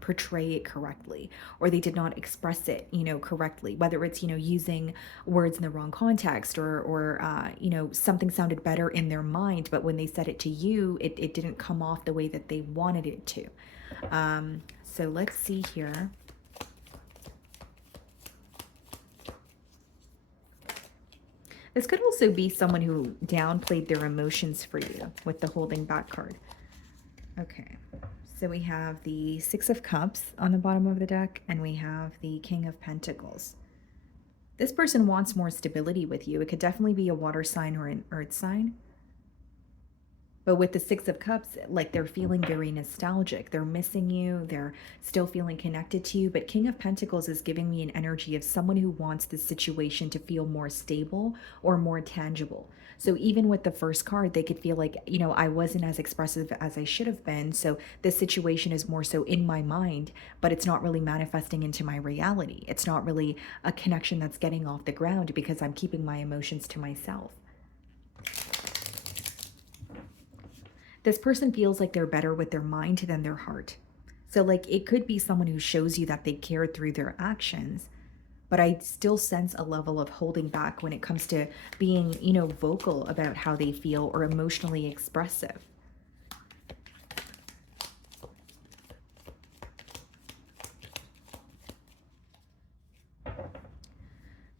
portray it correctly, or they did not express it, correctly, whether it's, using words in the wrong context, or something sounded better in their mind, but when they said it to you, it didn't come off the way that they wanted it to. So let's see here. This could also be someone who downplayed their emotions for you with the holding back card. Okay, so we have the Six of Cups on the bottom of the deck, and we have the King of Pentacles. This person wants more stability with you. It could definitely be a water sign or an earth sign. But with the Six of Cups, like, they're feeling very nostalgic. They're missing you. They're still feeling connected to you. But King of Pentacles is giving me an energy of someone who wants this situation to feel more stable or more tangible. So even with the first card, they could feel like, I wasn't as expressive as I should have been. So this situation is more so in my mind, but it's not really manifesting into my reality. It's not really a connection that's getting off the ground because I'm keeping my emotions to myself. This person feels like they're better with their mind than their heart. So, like, it could be someone who shows you that they care through their actions, but I still sense a level of holding back when it comes to being, vocal about how they feel or emotionally expressive.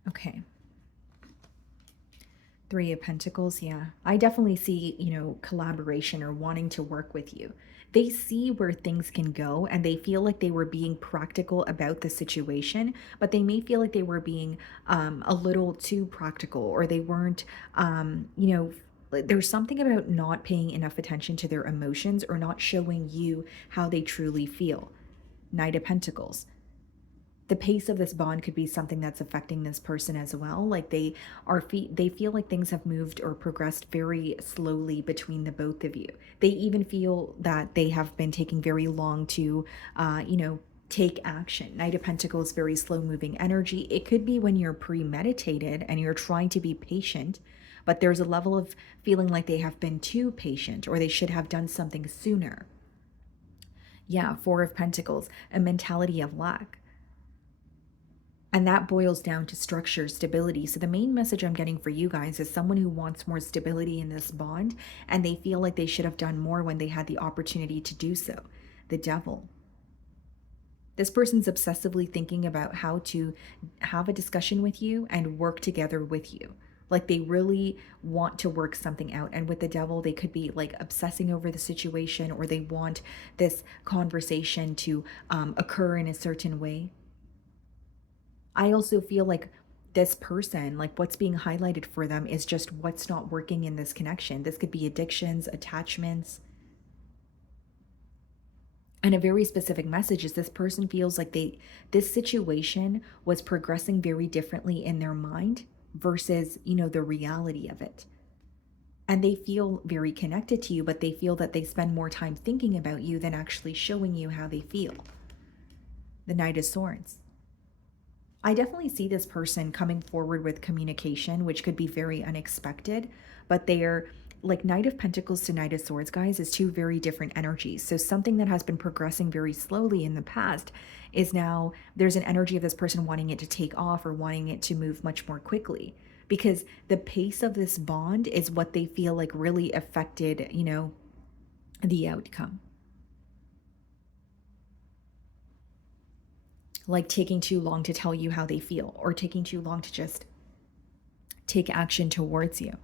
Okay. Three of Pentacles, yeah. I definitely see, collaboration or wanting to work with you. They see where things can go and they feel like they were being practical about the situation, but they may feel like they were being a little too practical, or they weren't, there's something about not paying enough attention to their emotions or not showing you how they truly feel. Knight of Pentacles, the pace of this bond could be something that's affecting this person as well. Like they feel like things have moved or progressed very slowly between the both of you. They even feel that they have been taking very long to take action. Knight of Pentacles, very slow moving energy. It could be when you're premeditated and you're trying to be patient, but there's a level of feeling like they have been too patient or they should have done something sooner. Yeah, Four of Pentacles, a mentality of lack. And that boils down to structure, stability. So the main message I'm getting for you guys is someone who wants more stability in this bond, and they feel like they should have done more when they had the opportunity to do so. The Devil. This person's obsessively thinking about how to have a discussion with you and work together with you. Like they really want to work something out. And with the Devil, they could be like obsessing over the situation, or they want this conversation to occur in a certain way. I also feel like this person, like what's being highlighted for them is just what's not working in this connection. This could be addictions, attachments. And a very specific message is this person feels like this situation was progressing very differently in their mind versus, the reality of it. And they feel very connected to you, but they feel that they spend more time thinking about you than actually showing you how they feel. The Knight of Swords. I definitely see this person coming forward with communication, which could be very unexpected, but they're like Knight of Pentacles to Knight of Swords, guys, is two very different energies. So something that has been progressing very slowly in the past is now there's an energy of this person wanting it to take off or wanting it to move much more quickly, because the pace of this bond is what they feel like really affected, the outcome. Like taking too long to tell you how they feel, or taking too long to just take action towards you.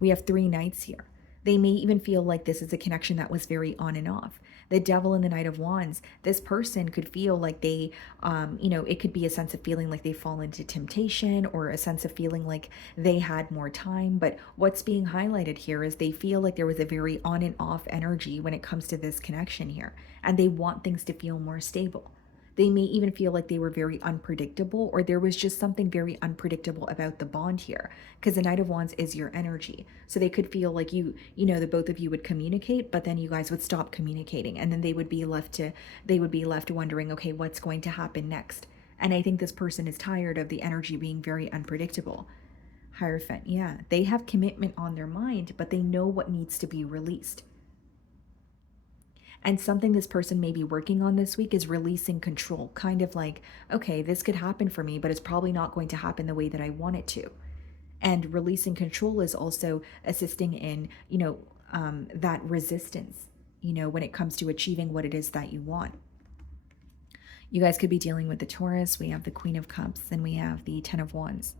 We have three knights here. They may even feel like this is a connection that was very on and off. The Devil and the Knight of Wands, this person could feel like they, it could be a sense of feeling like they fall into temptation, or a sense of feeling like they had more time. But what's being highlighted here is they feel like there was a very on and off energy when it comes to this connection here, and they want things to feel more stable. They may even feel like they were very unpredictable, or there was just something very unpredictable about the bond here, because the Knight of Wands is your energy. So they could feel like the both of you would communicate, but then you guys would stop communicating, and then they would be left wondering, okay, what's going to happen next? And I think this person is tired of the energy being very unpredictable. Hierophant, yeah, they have commitment on their mind, but they know what needs to be released. And something this person may be working on this week is releasing control, kind of like, okay, this could happen for me, but it's probably not going to happen the way that I want it to. And releasing control is also assisting in, that resistance, when it comes to achieving what it is that you want. You guys could be dealing with the Taurus. We have the Queen of Cups, and we have the Ten of Wands.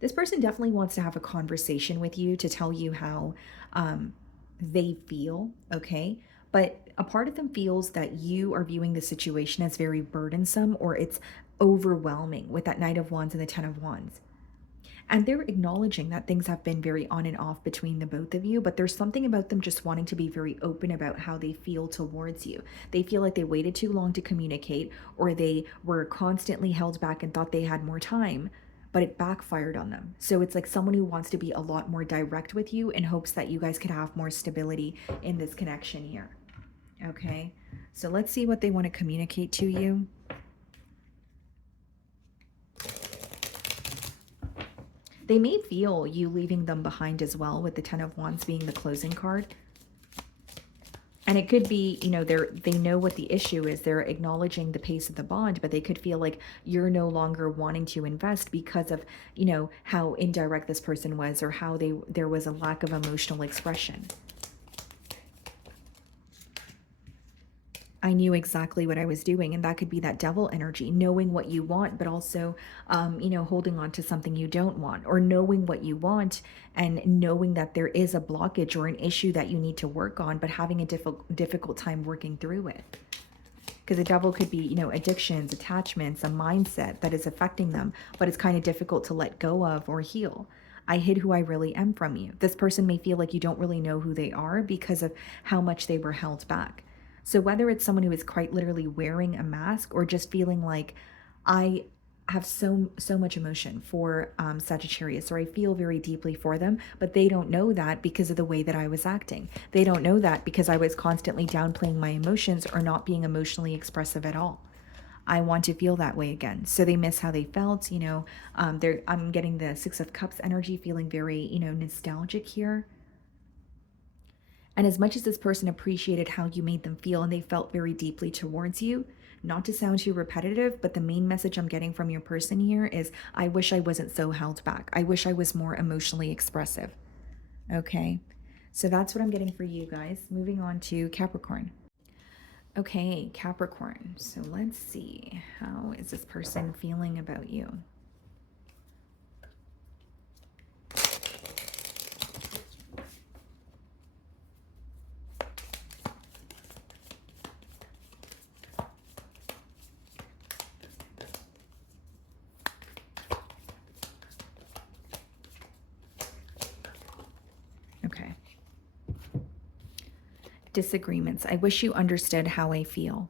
This person definitely wants to have a conversation with you to tell you how they feel, okay? But a part of them feels that you are viewing the situation as very burdensome, or it's overwhelming with that Knight of Wands and the Ten of Wands. And they're acknowledging that things have been very on and off between the both of you, but there's something about them just wanting to be very open about how they feel towards you. They feel like they waited too long to communicate, or they were constantly held back and thought they had more time. but it backfired on them. So it's like someone who wants to be a lot more direct with you in hopes that you guys could have more stability in this connection here. Okay, so let's see what they want to communicate to you. They may feel you leaving them behind as well, with the Ten of Wands being the closing card. And it could be, you know, they know what the issue is. They're acknowledging the pace of the bond, but they could feel like you're no longer wanting to invest because of, you know, how indirect this person was, or how there was a lack of emotional expression. I knew exactly what I was doing, and that could be that devil energy, knowing what you want, but also, you know, holding on to something you don't want, or knowing what you want and knowing that there is a blockage or an issue that you need to work on, but having a difficult time working through it. Because the devil could be, you know, addictions, attachments, a mindset that is affecting them, but it's kind of difficult to let go of or heal. I hid who I really am from you. This person may feel like you don't really know who they are because of how much they were held back. So whether it's someone who is quite literally wearing a mask, or just feeling like, I have so much emotion for Sagittarius, or I feel very deeply for them, but they don't know that because of the way that I was acting. They don't know that because I was constantly downplaying my emotions or not being emotionally expressive at all. I want to feel that way again. So they miss how they felt, you know. I'm getting the Six of Cups energy, feeling very, you know, nostalgic here. And as much as this person appreciated how you made them feel and they felt very deeply towards you, not to sound too repetitive, but the main message I'm getting from your person here is, I wish I wasn't so held back. I wish I was more emotionally expressive. Okay, so that's what I'm getting for you guys. Moving on to Capricorn. Okay, Capricorn. So let's see. How is this person feeling about you? Okay. Disagreements. I wish you understood how I feel.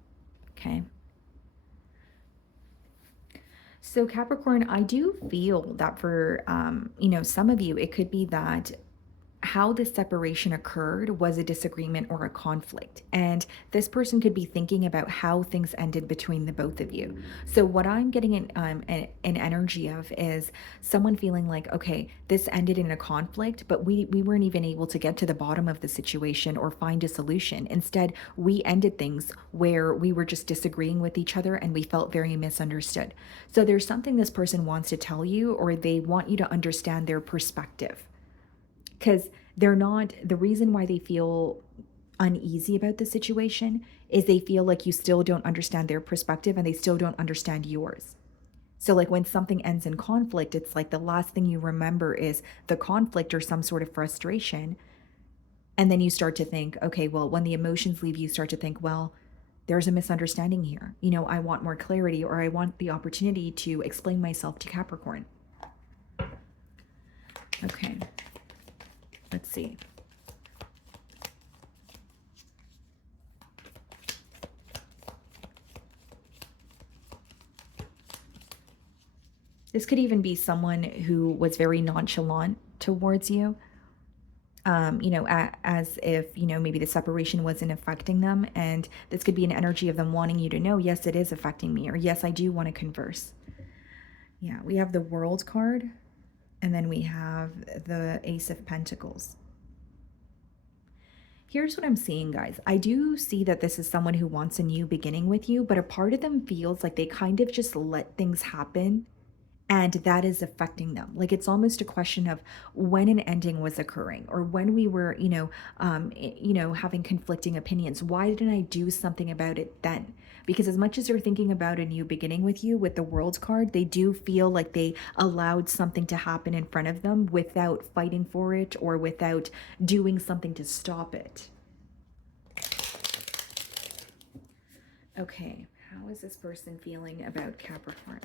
Okay. So Capricorn, I do feel that for, you know, some of you, it could be that how this separation occurred was a disagreement or a conflict. And this person could be thinking about how things ended between the both of you. So what I'm getting an energy of is someone feeling like, okay, this ended in a conflict, but we weren't even able to get to the bottom of the situation or find a solution. Instead, we ended things where we were just disagreeing with each other and we felt very misunderstood. So there's something this person wants to tell you, or they want you to understand their perspective, because they're not, the reason why they feel uneasy about the situation is they feel like you still don't understand their perspective and they still don't understand yours. So like when something ends in conflict, it's like the last thing you remember is the conflict or some sort of frustration. And then you start to think, okay, well, when the emotions leave, you start to think, well, there's a misunderstanding here. You know, I want more clarity, or I want the opportunity to explain myself to Capricorn. Okay. Let's see. This could even be someone who was very nonchalant towards you. You know, as if, you know, maybe the separation wasn't affecting them. And this could be an energy of them wanting you to know, yes, it is affecting me, or yes, I do want to converse. Yeah, we have the World card, and then we have the Ace of Pentacles. Here's what I'm seeing, guys. I do see that this is someone who wants a new beginning with you, but a part of them feels like they kind of just let things happen, and that is affecting them. Like it's almost a question of when an ending was occurring, or when we were, you know, having conflicting opinions. Why didn't I do something about it then? Because as much as they're thinking about a new beginning with you with the World card, they do feel like they allowed something to happen in front of them without fighting for it or without doing something to stop it. Okay, how is this person feeling about Capricorn?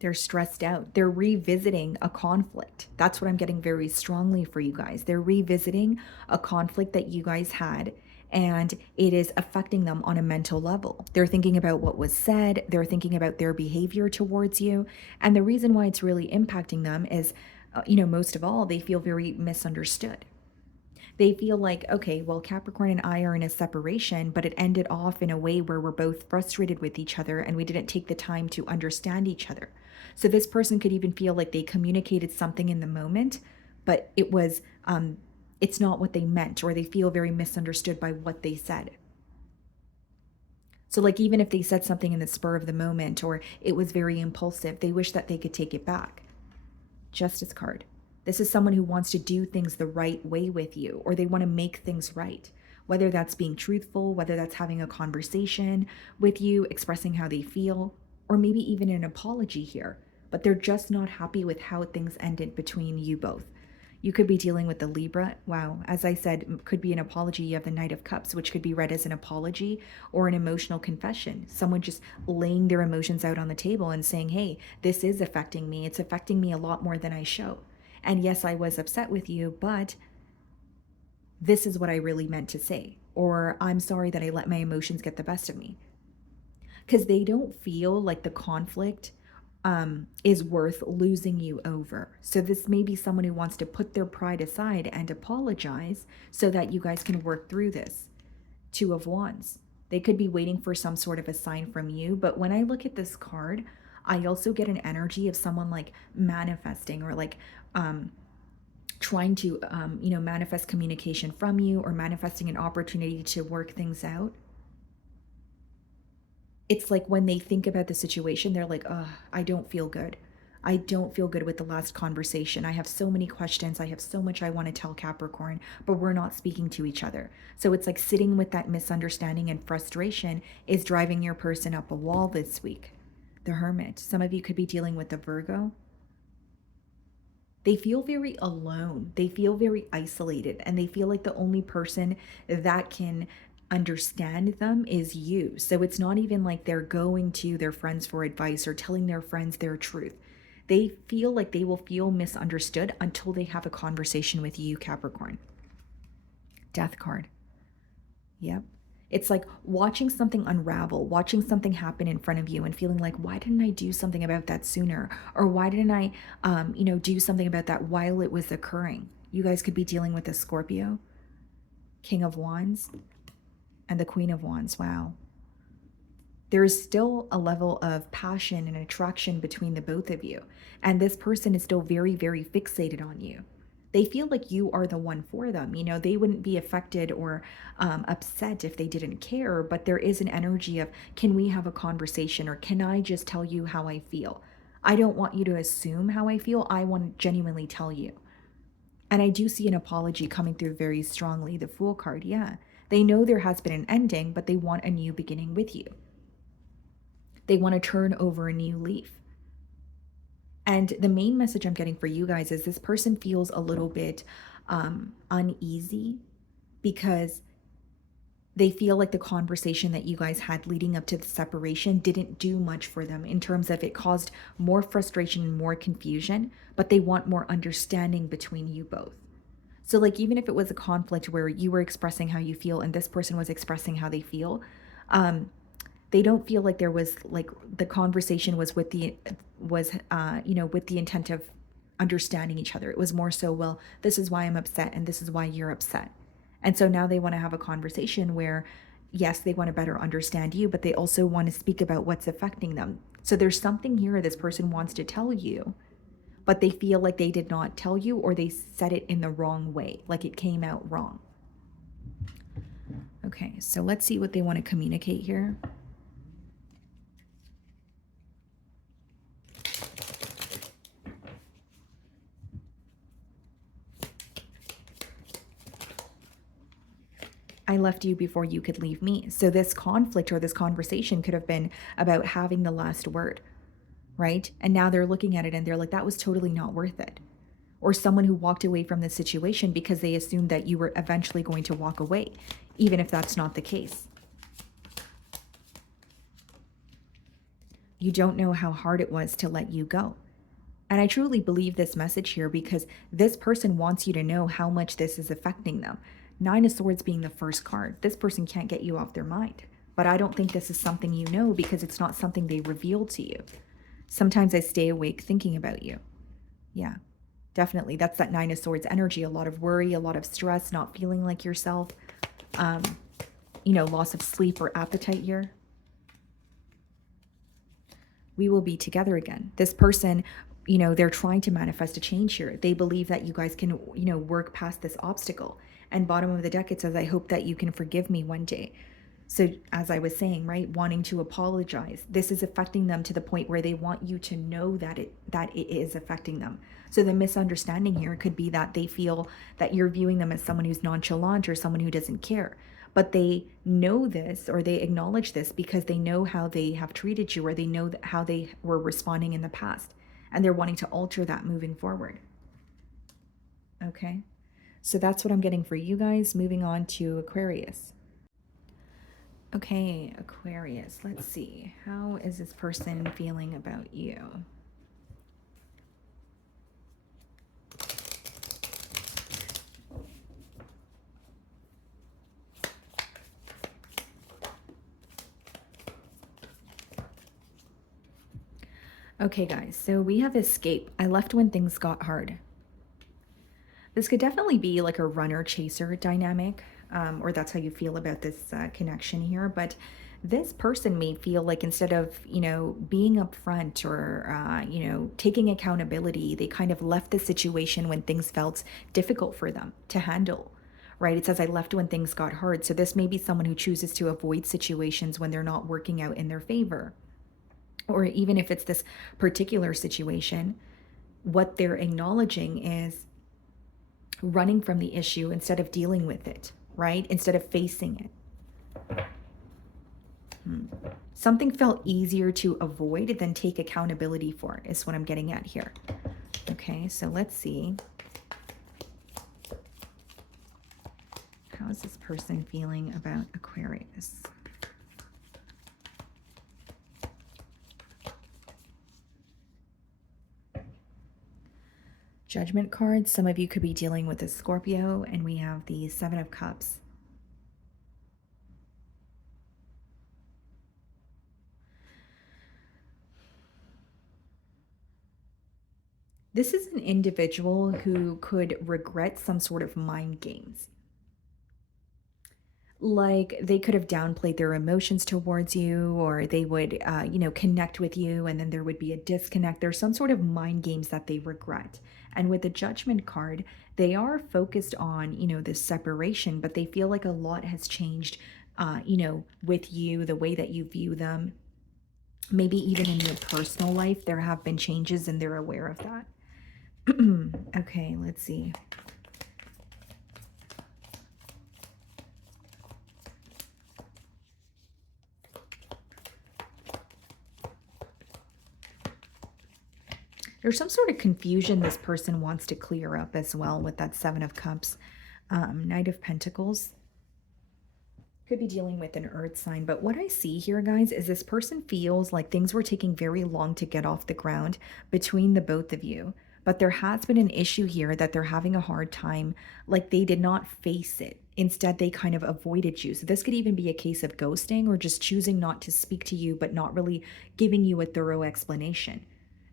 They're stressed out. They're revisiting a conflict. That's what I'm getting very strongly for you guys. They're revisiting a conflict that you guys had, and it is affecting them on a mental level. They're thinking about what was said. They're thinking about their behavior towards you. And the reason why it's really impacting them is, most of all, they feel very misunderstood. They feel like, okay, well, Capricorn and I are in a separation, but it ended off in a way where we're both frustrated with each other and we didn't take the time to understand each other. So this person could even feel like they communicated something in the moment, but it's not what they meant, or they feel very misunderstood by what they said. So like, even if they said something in the spur of the moment, or it was very impulsive, they wish that they could take it back. Justice card. This is someone who wants to do things the right way with you, or they want to make things right. Whether that's being truthful, whether that's having a conversation with you, expressing how they feel, or maybe even an apology here. But they're just not happy with how things ended between you both. You could be dealing with the Libra. Wow. As I said, could be an apology. You have the Knight of Cups, which could be read as an apology or an emotional confession. Someone just laying their emotions out on the table and saying, hey, this is affecting me. It's affecting me a lot more than I show. And yes, I was upset with you, but this is what I really meant to say. Or I'm sorry that I let my emotions get the best of me. Because they don't feel like the conflict is worth losing you over. So this may be someone who wants to put their pride aside and apologize so that you guys can work through this. Two of Wands. They could be waiting for some sort of a sign from you. But when I look at this card, I also get an energy of someone like manifesting, or like trying to, manifest communication from you, or manifesting an opportunity to work things out. It's like when they think about the situation, they're like, oh, I don't feel good. I don't feel good with the last conversation. I have so many questions. I have so much I want to tell Capricorn, but we're not speaking to each other. So it's like sitting with that misunderstanding and frustration is driving your person up a wall this week. The Hermit. Some of you could be dealing with the Virgo. They feel very alone. They feel very isolated, and they feel like the only person that can understand them is you. So it's not even like they're going to their friends for advice or telling their friends their truth. They feel like they will feel misunderstood until they have a conversation with you, Capricorn. Death card. Yep. It's like watching something unravel, watching something happen in front of you and feeling like, why didn't I do something about that sooner? Or why didn't I, do something about that while it was occurring? You guys could be dealing with a Scorpio, King of Wands, and the Queen of Wands. Wow. There is still a level of passion and attraction between the both of you. And this person is still very, very fixated on you. They feel like you are the one for them. They wouldn't be affected or upset if they didn't care, but there is an energy of, can we have a conversation, or can I just tell you how I feel? I don't want you to assume how I feel. I want to genuinely tell you. And I do see an apology coming through very strongly. The Fool card, yeah. They know there has been an ending, but they want a new beginning with you. They want to turn over a new leaf. And the main message I'm getting for you guys is this person feels a little bit uneasy because they feel like the conversation that you guys had leading up to the separation didn't do much for them, in terms of it caused more frustration and more confusion, but they want more understanding between you both. So like, even if it was a conflict where you were expressing how you feel and this person was expressing how they feel, they don't feel like there was, like, the conversation was with the intent of understanding each other. It was more so, well, this is why I'm upset and this is why you're upset. And so now they want to have a conversation where, yes, they want to better understand you, but they also want to speak about what's affecting them. So there's something here this person wants to tell you, but they feel like they did not tell you, or they said it in the wrong way, like it came out wrong. Okay, so let's see what they want to communicate here. I left you before you could leave me. So this conflict or this conversation could have been about having the last word, right? And now they're looking at it and they're like, that was totally not worth it. Or someone who walked away from the situation because they assumed that you were eventually going to walk away, even if that's not the case. You don't know how hard it was to let you go. And I truly believe this message here because this person wants you to know how much this is affecting them. Nine of Swords being the first card, this person can't get you off their mind. But I don't think this is something you know because it's not something they reveal to you. Sometimes I stay awake thinking about you. Yeah, definitely. That's that Nine of Swords energy. A lot of worry, a lot of stress, not feeling like yourself. Loss of sleep or appetite here. We will be together again. This person, they're trying to manifest a change here. They believe that you guys can, work past this obstacle. And bottom of the deck, it says, I hope that you can forgive me one day. So as I was saying, right, wanting to apologize, this is affecting them to the point where they want you to know that it is affecting them. So the misunderstanding here could be that they feel that you're viewing them as someone who's nonchalant or someone who doesn't care. But they know this, or they acknowledge this because they know how they have treated you, or they know how they were responding in the past. And they're wanting to alter that moving forward. Okay. So that's what I'm getting for you guys. Moving on to Aquarius. Okay, Aquarius, let's see. How is this person feeling about you? Okay, guys, so we have escape. I left when things got hard. This could definitely be like a runner-chaser dynamic, or that's how you feel about this connection here. But this person may feel like instead of, being upfront or, taking accountability, they kind of left the situation when things felt difficult for them to handle, right? It says, I left when things got hard. So this may be someone who chooses to avoid situations when they're not working out in their favor. Or even if it's this particular situation, what they're acknowledging is running from the issue instead of dealing with it, right? Instead of facing it. Something felt easier to avoid than take accountability for, is what I'm getting at here. Okay, so let's see. How is this person feeling about Aquarius? Judgment card. Some of you could be dealing with a Scorpio, and we have the Seven of Cups. This is an individual who could regret some sort of mind games. Like they could have downplayed their emotions towards you, or they would, connect with you, and then there would be a disconnect. There's some sort of mind games that they regret. And with the Judgment card, they are focused on, this separation, but they feel like a lot has changed, with you, the way that you view them. Maybe even in your personal life, there have been changes and they're aware of that. Okay, let's see. There's some sort of confusion this person wants to clear up as well with that Seven of Cups. Knight of Pentacles. Could be dealing with an earth sign, but what I see here, guys, is this person feels like things were taking very long to get off the ground between the both of you. But there has been an issue here that they're having a hard time, like they did not face it. Instead, they kind of avoided you. So this could even be a case of ghosting or just choosing not to speak to you, but not really giving you a thorough explanation.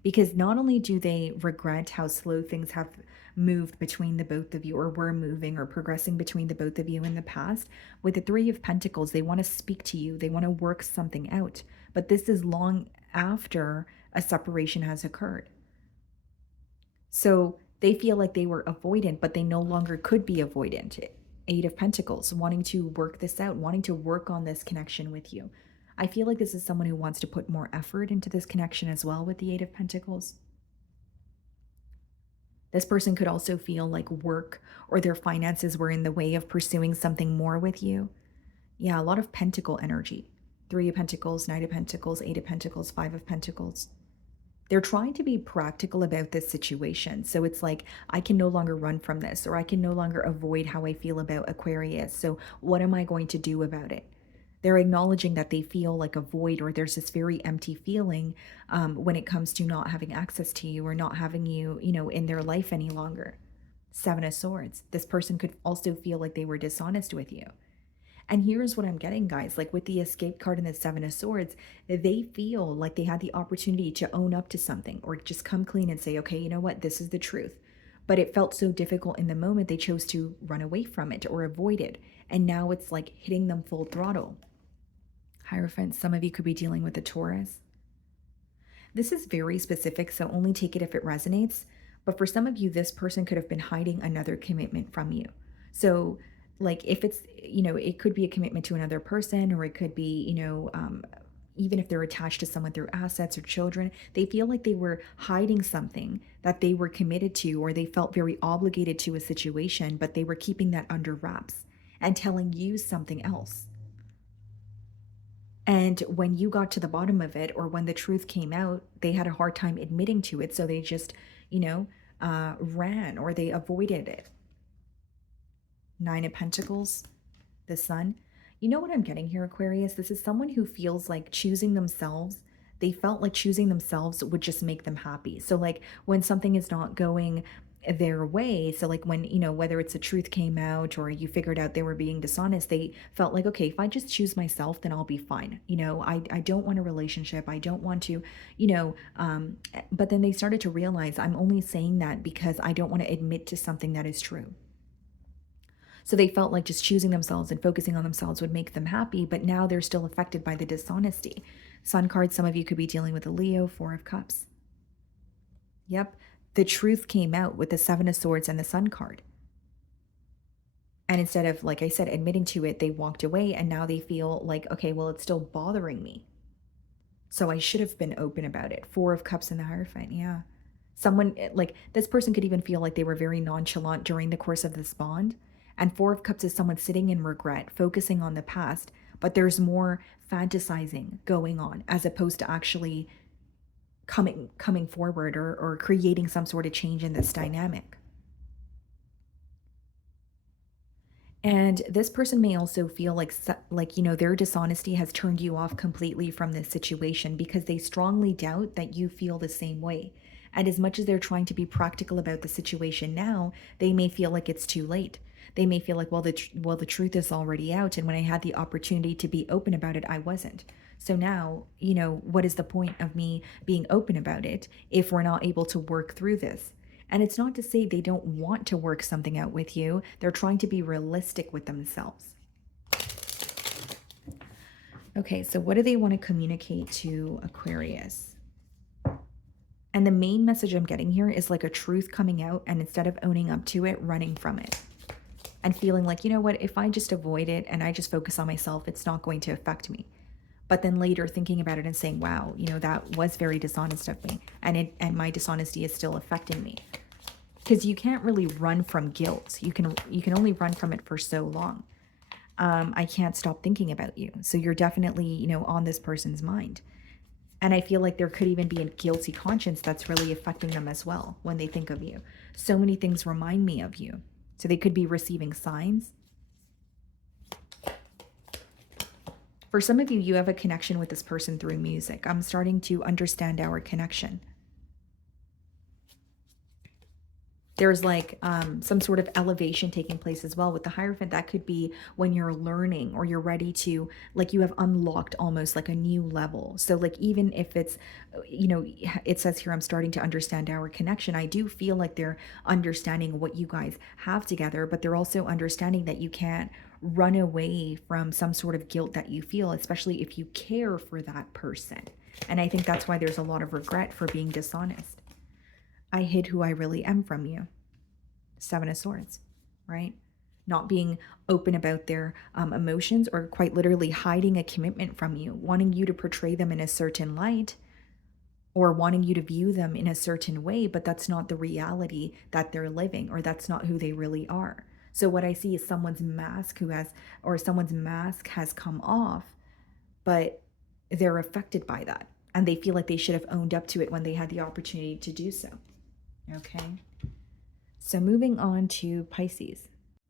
Because not only do they regret how slow things have moved between the both of you, or were moving or progressing between the both of you in the past, with the Three of Pentacles, they want to speak to you. They want to work something out. But this is long after a separation has occurred. So they feel like they were avoidant, but they no longer could be avoidant. Eight of Pentacles, wanting to work this out, wanting to work on this connection with you. I feel like this is someone who wants to put more effort into this connection as well with the Eight of Pentacles. This person could also feel like work or their finances were in the way of pursuing something more with you. Yeah, a lot of Pentacle energy. Three of Pentacles, Knight of Pentacles, Eight of Pentacles, Five of Pentacles. They're trying to be practical about this situation. So it's like, I can no longer run from this, or I can no longer avoid how I feel about Aquarius. So what am I going to do about it? They're acknowledging that they feel like a void, or there's this very empty feeling when it comes to not having access to you, or not having you, in their life any longer. Seven of Swords. This person could also feel like they were dishonest with you. And here's what I'm getting, guys. Like with the Escape card and the Seven of Swords, they feel like they had the opportunity to own up to something, or just come clean and say, okay, you know what? This is the truth. But it felt so difficult in the moment, they chose to run away from it or avoid it. And now it's like hitting them full throttle. Hierophant, some of you could be dealing with a Taurus. This is very specific, so only take it if it resonates. But for some of you, this person could have been hiding another commitment from you. So like if it's, it could be a commitment to another person, or it could be, even if they're attached to someone through assets or children, they feel like they were hiding something that they were committed to, or they felt very obligated to a situation, but they were keeping that under wraps and telling you something else. And when you got to the bottom of it, or when the truth came out, they had a hard time admitting to it. So they just, ran, or they avoided it. Nine of Pentacles, the Sun. You know what I'm getting here, Aquarius? This is someone who feels like choosing themselves. They felt like choosing themselves would just make them happy. So like when something is not going their way, so like when, whether it's the truth came out, or you figured out they were being dishonest, they felt like, okay, if I just choose myself, then I'll be fine. I don't want a relationship. I don't want to, but then they started to realize, I'm only saying that because I don't want to admit to something that is true. So they felt like just choosing themselves and focusing on themselves would make them happy, but now they're still affected by the dishonesty. Sun card, some of you could be dealing with a Leo, Four of Cups. Yep, the truth came out with the Seven of Swords and the Sun card. And instead of, like I said, admitting to it, they walked away, and now they feel like, okay, well, it's still bothering me. So I should have been open about it. Four of Cups in the Hierophant, yeah. Someone, like, this person could even feel like they were very nonchalant during the course of this bond. And Four of Cups is someone sitting in regret, focusing on the past, but there's more fantasizing going on as opposed to actually coming forward, or creating some sort of change in this dynamic. And this person may also feel like, their dishonesty has turned you off completely from this situation, because they strongly doubt that you feel the same way. And as much as they're trying to be practical about the situation now, they may feel like it's too late. They may feel like, well, the truth is already out, and when I had the opportunity to be open about it, I wasn't. So now, what is the point of me being open about it if we're not able to work through this? And it's not to say they don't want to work something out with you. They're trying to be realistic with themselves. Okay, so what do they want to communicate to Aquarius? And the main message I'm getting here is like a truth coming out, and instead of owning up to it, running from it. And feeling like, you know what, if I just avoid it and I just focus on myself, it's not going to affect me. But then later thinking about it and saying, wow, that was very dishonest of me. And my dishonesty is still affecting me. Because you can't really run from guilt. You can only run from it for so long. I can't stop thinking about you. So you're definitely, on this person's mind. And I feel like there could even be a guilty conscience that's really affecting them as well when they think of you. So many things remind me of you. So they could be receiving signs. For some of you, you have a connection with this person through music. I'm starting to understand our connection. There's like some sort of elevation taking place as well with the Hierophant. That could be when you're learning, or you're ready to, like, you have unlocked almost like a new level. So like, even if it's, it says here, I'm starting to understand our connection. I do feel like they're understanding what you guys have together, but they're also understanding that you can't run away from some sort of guilt that you feel, especially if you care for that person. And I think that's why there's a lot of regret for being dishonest. I hid who I really am from you. Seven of Swords, right? Not being open about their emotions, or quite literally hiding a commitment from you, wanting you to portray them in a certain light, or wanting you to view them in a certain way, but that's not the reality that they're living, or that's not who they really are. So what I see is someone's mask has come off, but they're affected by that. And they feel like they should have owned up to it when they had the opportunity to do so. Okay. So moving on to Pisces.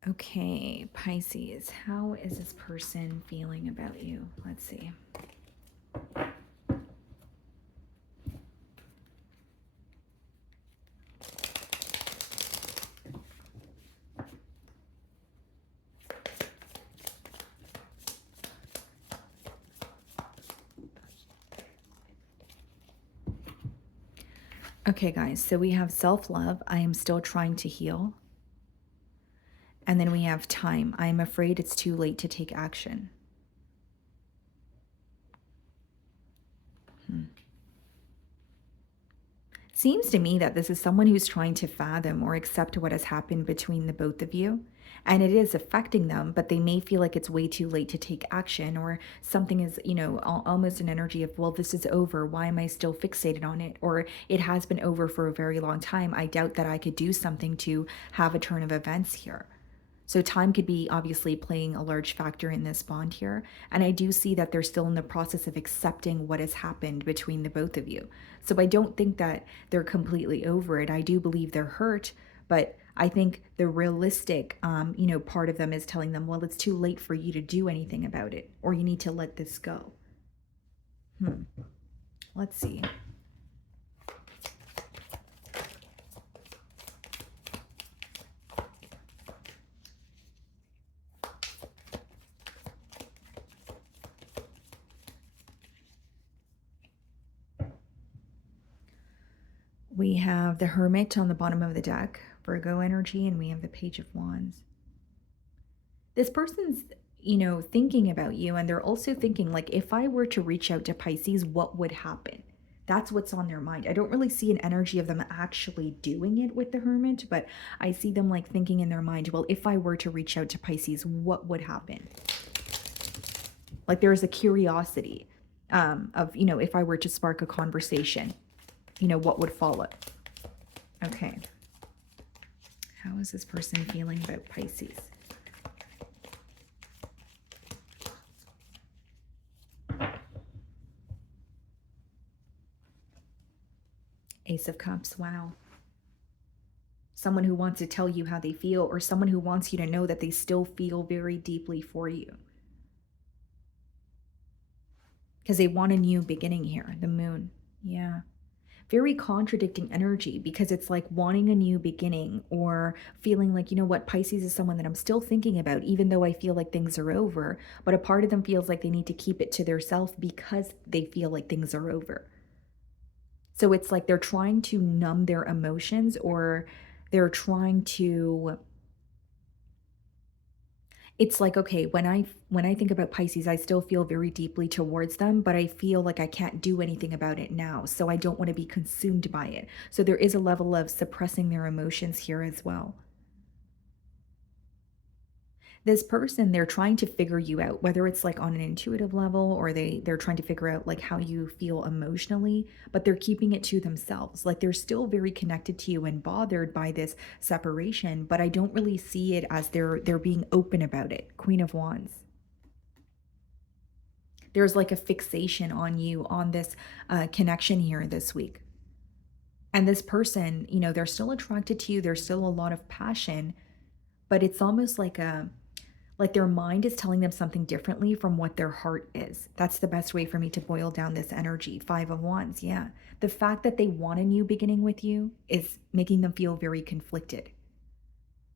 Okay, Pisces, how is this person feeling about you? Let's see. Okay, guys, so we have self-love. I am still trying to heal. And then we have time. I am afraid it's too late to take action. Seems to me that this is someone who's trying to fathom or accept what has happened between the both of you. And it is affecting them, but they may feel like it's way too late to take action, or something is, almost an energy of, well, this is over. Why am I still fixated on it? Or it has been over for a very long time. I doubt that I could do something to have a turn of events here. So time could be obviously playing a large factor in this bond here. And I do see that they're still in the process of accepting what has happened between the both of you. So I don't think that they're completely over it. I do believe they're hurt, but I think the realistic, part of them is telling them, well, it's too late for you to do anything about it, or you need to let this go. Let's see. We have the Hermit on the bottom of the deck, Virgo energy, and we have the Page of Wands. This person's, thinking about you, and they're also thinking, like, if I were to reach out to Pisces, what would happen? That's what's on their mind. I don't really see an energy of them actually doing it with the Hermit, but I see them like thinking in their mind, well, if I were to reach out to Pisces, what would happen? Like there's a curiosity of, if I were to spark a conversation, what would follow? Okay. How is this person feeling about Pisces? Ace of Cups, wow. Someone who wants to tell you how they feel, or someone who wants you to know that they still feel very deeply for you. Because they want a new beginning here, the moon. Yeah. Very contradicting energy, because it's like wanting a new beginning, or feeling like, what, Pisces is someone that I'm still thinking about, even though I feel like things are over. But a part of them feels like they need to keep it to themselves because they feel like things are over. So it's like they're trying to numb their emotions, or they're trying to, it's like, okay, when I think about Pisces, I still feel very deeply towards them, but I feel like I can't do anything about it now, so I don't want to be consumed by it. So there is a level of suppressing their emotions here as well. This person, they're trying to figure you out, whether it's like on an intuitive level, or they're trying to figure out like how you feel emotionally, but they're keeping it to themselves. Like they're still very connected to you and bothered by this separation, but I don't really see it as they're being open about it. Queen of Wands. There's like a fixation on you, on this connection here this week. And this person, they're still attracted to you. There's still a lot of passion, but it's almost like their mind is telling them something differently from what their heart is. That's the best way for me to boil down this energy. 5 of Wands, yeah. The fact that they want a new beginning with you is making them feel very conflicted.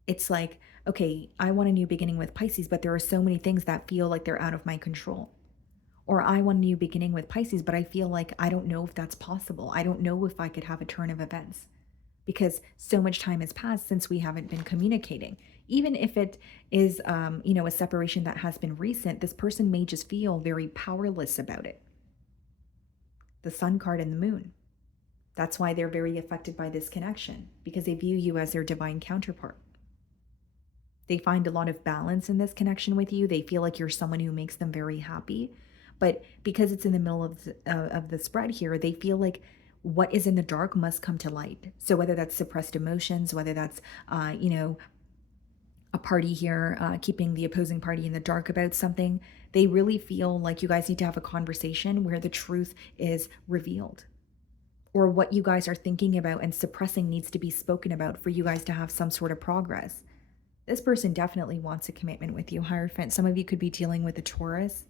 It's like, okay, I want a new beginning with Pisces, but there are so many things that feel like they're out of my control. Or I want a new beginning with Pisces, but I feel like I don't know if that's possible. I don't know if I could have a turn of events, because so much time has passed since we haven't been communicating. Even if it is, a separation that has been recent, this person may just feel very powerless about it. The Sun card and the Moon. That's why they're very affected by this connection, because they view you as their divine counterpart. They find a lot of balance in this connection with you. They feel like you're someone who makes them very happy. But because it's in the middle of the spread here, they feel like what is in the dark must come to light. So whether that's suppressed emotions, whether that's, a party here, keeping the opposing party in the dark about something, they really feel like you guys need to have a conversation where the truth is revealed, or what you guys are thinking about and suppressing needs to be spoken about for you guys to have some sort of progress. This person definitely wants a commitment with you, Hierophant. Some of you could be dealing with a Taurus.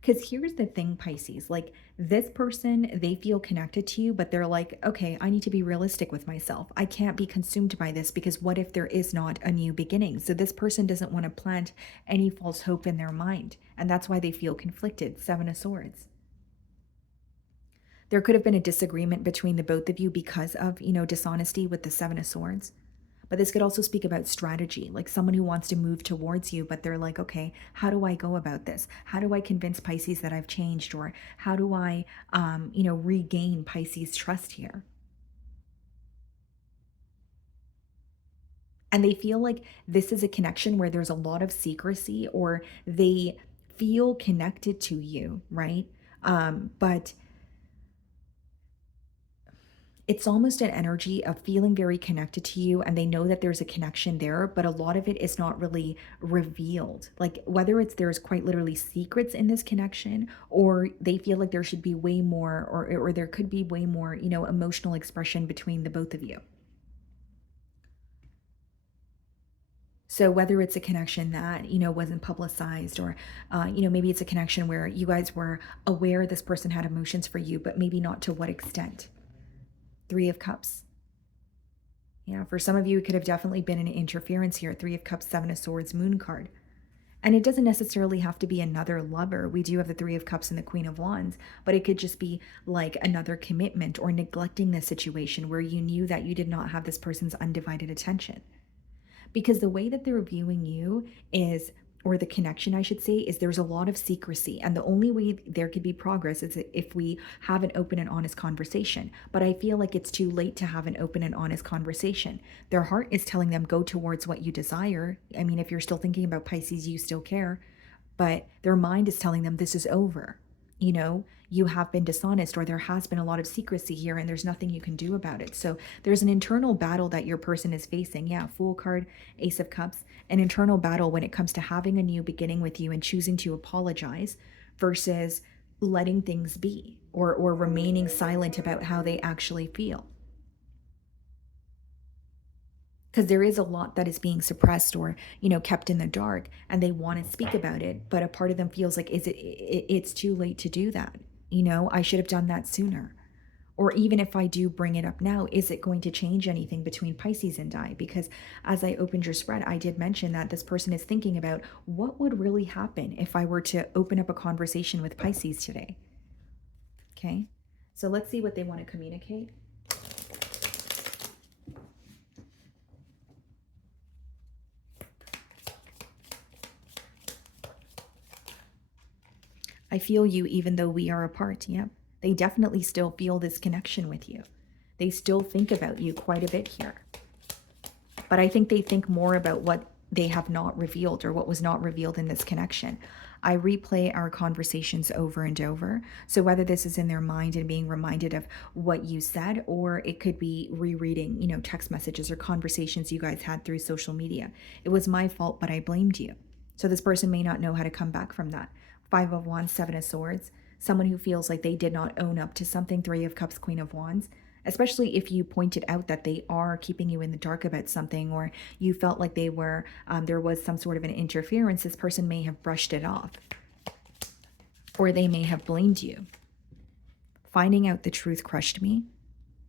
Because here's the thing, Pisces, like this person, they feel connected to you, but they're like, okay, I need to be realistic with myself. I can't be consumed by this because what if there is not a new beginning? So this person doesn't want to plant any false hope in their mind. And that's why they feel conflicted. Seven of Swords. There could have been a disagreement between the both of you because of, dishonesty with the Seven of Swords. But this could also speak about strategy, like someone who wants to move towards you, but they're like, okay, how do I go about this? How do I convince Pisces that I've changed? Or how do I, regain Pisces' trust here? And they feel like this is a connection where there's a lot of secrecy, or they feel connected to you, right? But it's almost an energy of feeling very connected to you, and they know that there's a connection there, but a lot of it is not really revealed. Like whether it's there's quite literally secrets in this connection, or they feel like there should be way more, or there could be way more, emotional expression between the both of you. So whether it's a connection that, wasn't publicized, or maybe it's a connection where you guys were aware this person had emotions for you, but maybe not to what extent. Three of Cups. Yeah, for some of you, it could have definitely been an interference here. Three of Cups, Seven of Swords, Moon card. And it doesn't necessarily have to be another lover. We do have the Three of Cups and the Queen of Wands, but it could just be like another commitment or neglecting the situation where you knew that you did not have this person's undivided attention. Because the way that they're viewing you is, or the connection, I should say, is there's a lot of secrecy. And the only way there could be progress is if we have an open and honest conversation. But I feel like it's too late to have an open and honest conversation. Their heart is telling them go towards what you desire. I mean, if you're still thinking about Pisces, you still care. But their mind is telling them this is over. You have been dishonest, or there has been a lot of secrecy here, and there's nothing you can do about it. So there's an internal battle that your person is facing. Yeah, Fool card, Ace of Cups, an internal battle when it comes to having a new beginning with you and choosing to apologize versus letting things be, or remaining silent about how they actually feel. Because there is a lot that is being suppressed, or kept in the dark, and they want to speak about it, but a part of them feels like it's too late to do that. I should have done that sooner. Or even if I do bring it up now, is it going to change anything between Pisces and I? Because as I opened your spread, I did mention that this person is thinking about what would really happen if I were to open up a conversation with Pisces today. Okay, so let's see what they want to communicate. I feel you even though we are apart. Yep. They definitely still feel this connection with you. They still think about you quite a bit here. But I think they think more about what they have not revealed, or what was not revealed in this connection. I replay our conversations over and over. So whether this is in their mind and being reminded of what you said, or it could be rereading, text messages or conversations you guys had through social media. It was my fault, but I blamed you. So this person may not know how to come back from that. Five of Wands, Seven of Swords. Someone who feels like they did not own up to something. Three of Cups, Queen of Wands. Especially if you pointed out that they are keeping you in the dark about something, or you felt like they were, there was some sort of an interference, this person may have brushed it off. Or they may have blamed you. Finding out the truth crushed me.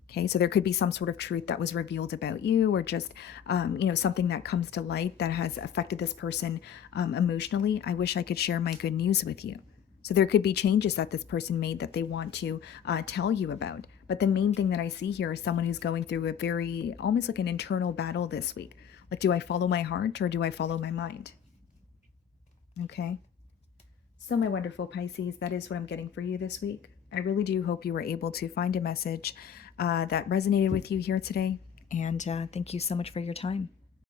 Okay, so there could be some sort of truth that was revealed about you, or just, something that comes to light that has affected this person emotionally. I wish I could share my good news with you. So there could be changes that this person made that they want to tell you about. But the main thing that I see here is someone who's going through a very, almost like an internal battle this week. Like, do I follow my heart or do I follow my mind? Okay. So my wonderful Pisces, that is what I'm getting for you this week. I really do hope you were able to find a message that resonated with you here today. And thank you so much for your time.